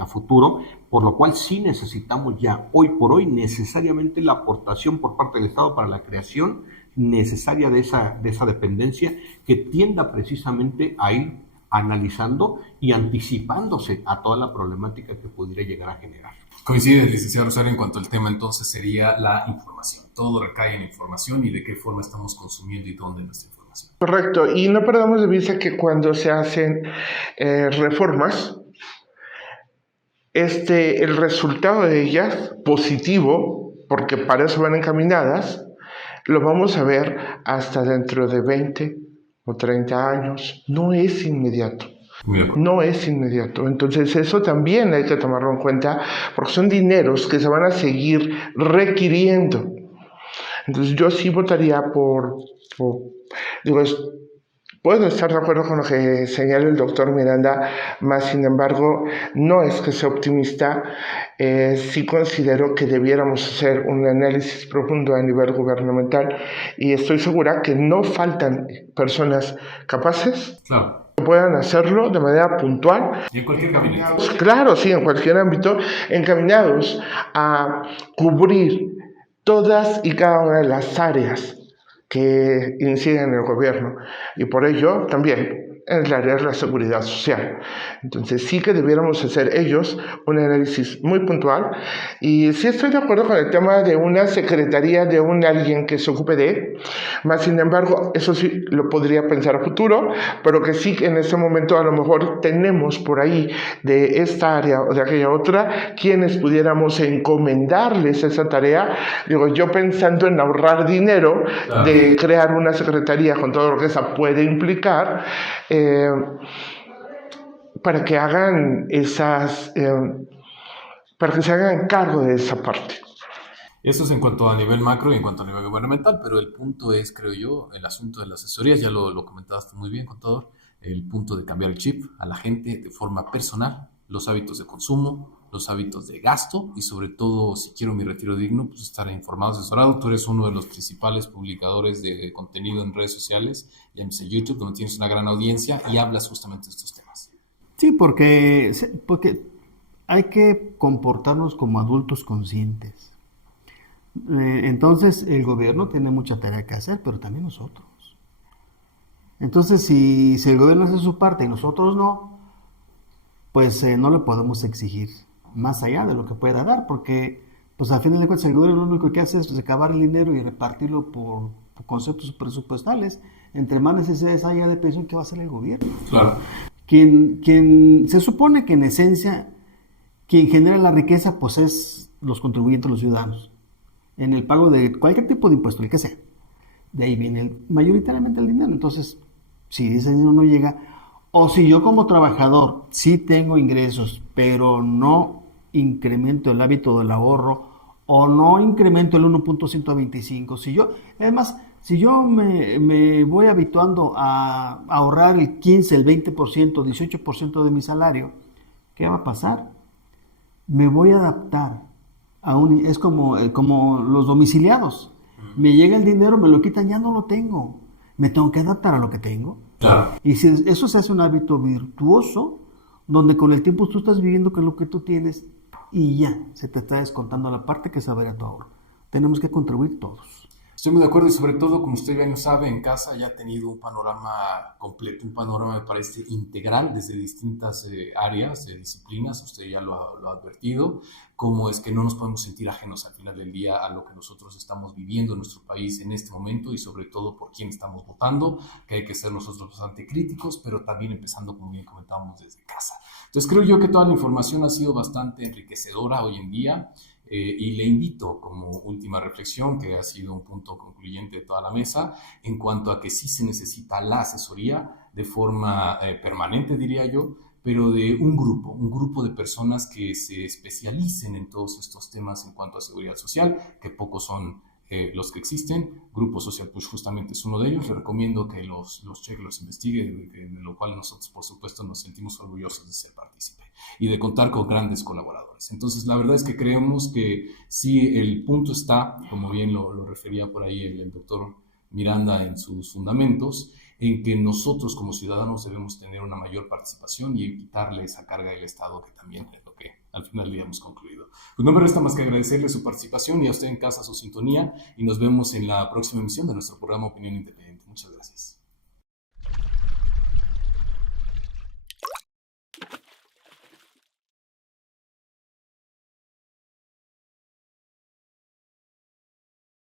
a futuro, por lo cual sí necesitamos ya, hoy por hoy, necesariamente la aportación por parte del Estado para la creación necesaria de esa dependencia que tienda precisamente a ir analizando y anticipándose a toda la problemática que pudiera llegar a generar. Coincide, licenciado Rosario, en cuanto al tema entonces sería la información. Todo recae en información y de qué forma estamos consumiendo y dónde nuestra información. Correcto, y no perdamos de vista que cuando se hacen reformas, el resultado de ellas, positivo, porque para eso van encaminadas, lo vamos a ver hasta dentro de 20 o 30 años. No es inmediato. No es inmediato. Entonces eso también hay que tomarlo en cuenta porque son dineros que se van a seguir requiriendo. Entonces yo sí votaría puedo estar de acuerdo con lo que señala el doctor Miranda, más sin embargo, no es que sea optimista, sí considero que debiéramos hacer un análisis profundo a nivel gubernamental y estoy segura que no faltan personas capaces que puedan hacerlo de manera puntual. Y en cualquier gabinete. Claro, sí, en cualquier ámbito, encaminados a cubrir todas y cada una de las áreas que inciden en el gobierno y por ello también en el área de la seguridad social. Entonces sí que debiéramos hacer ellos un análisis muy puntual y sí estoy de acuerdo con el tema de una secretaría de alguien que se ocupe de, más sin embargo eso sí lo podría pensar a futuro, pero que sí que en este momento a lo mejor tenemos por ahí de esta área o de aquella otra quienes pudiéramos encomendarles esa tarea. Digo, yo pensando en ahorrar dinero de crear una secretaría con todo lo que esa puede implicar, para que hagan para que se hagan cargo de esa parte. Eso es en cuanto a nivel macro y en cuanto a nivel gubernamental, pero el punto es, creo yo, el asunto de las asesorías, ya lo comentaste muy bien, contador, el punto de cambiar el chip a la gente de forma personal, los hábitos de consumo, los hábitos de gasto y sobre todo, si quiero mi retiro digno, pues estar informado, asesorado. Tú eres uno de los principales publicadores de contenido en redes sociales, llámese YouTube, donde tienes una gran audiencia y hablas justamente de estos temas. Sí, porque hay que comportarnos como adultos conscientes. Entonces, el gobierno tiene mucha tarea que hacer, pero también nosotros. Entonces, si el gobierno hace su parte y nosotros no, pues no le podemos exigir más allá de lo que pueda dar, porque pues a fin de cuentas el gobierno lo único que hace es recabar el dinero y repartirlo por conceptos presupuestales. Entre más necesidades haya de pensión, ¿qué va a hacer el gobierno? Claro. Quien se supone que en esencia quien genera la riqueza pues es los contribuyentes, los ciudadanos, en el pago de cualquier tipo de impuesto, el que sea. De ahí viene mayoritariamente el dinero. Entonces, si ese dinero no llega, o si yo como trabajador sí tengo ingresos, pero no incremento el hábito del ahorro, o no incremento el 1.125, si yo me voy habituando a ahorrar el 15, el 20%, 18% de mi salario, ¿qué va a pasar? Me voy a adaptar es como los domiciliados. Me llega el dinero, me lo quitan, ya no lo tengo. Me tengo que adaptar a lo que tengo. Claro. Y si eso se hace un hábito virtuoso, donde con el tiempo tú estás viviendo con lo que tú tienes y ya se te está descontando la parte que sabe a tu ahorro. Tenemos que contribuir todos. Estoy muy de acuerdo y sobre todo, como usted bien sabe, en casa ya ha tenido un panorama completo, un panorama me parece integral desde distintas áreas, disciplinas, usted ya lo ha advertido, cómo es que no nos podemos sentir ajenos al final del día a lo que nosotros estamos viviendo en nuestro país en este momento y sobre todo por quién estamos votando, que hay que ser nosotros bastante críticos, pero también empezando, como bien comentábamos, desde casa. Entonces creo yo que toda la información ha sido bastante enriquecedora hoy en día. Y le invito como última reflexión, que ha sido un punto concluyente de toda la mesa, en cuanto a que sí se necesita la asesoría de forma permanente, diría yo, pero de un grupo de personas que se especialicen en todos estos temas en cuanto a seguridad social, que pocos son los que existen. Grupo Social Push justamente es uno de ellos. Le recomiendo que los cheque, los investigue, de lo cual nosotros, por supuesto, nos sentimos orgullosos de ser partícipe y de contar con grandes colaboradores. Entonces, la verdad es que creemos que sí, el punto está, como bien lo refería por ahí el doctor Miranda en sus fundamentos, en que nosotros como ciudadanos debemos tener una mayor participación y quitarle esa carga del Estado, que también es lo que al final del día hemos concluido. Pues no me resta más que agradecerle su participación y a usted en casa su sintonía, y nos vemos en la próxima emisión de nuestro programa Opinión Independiente. Muchas gracias.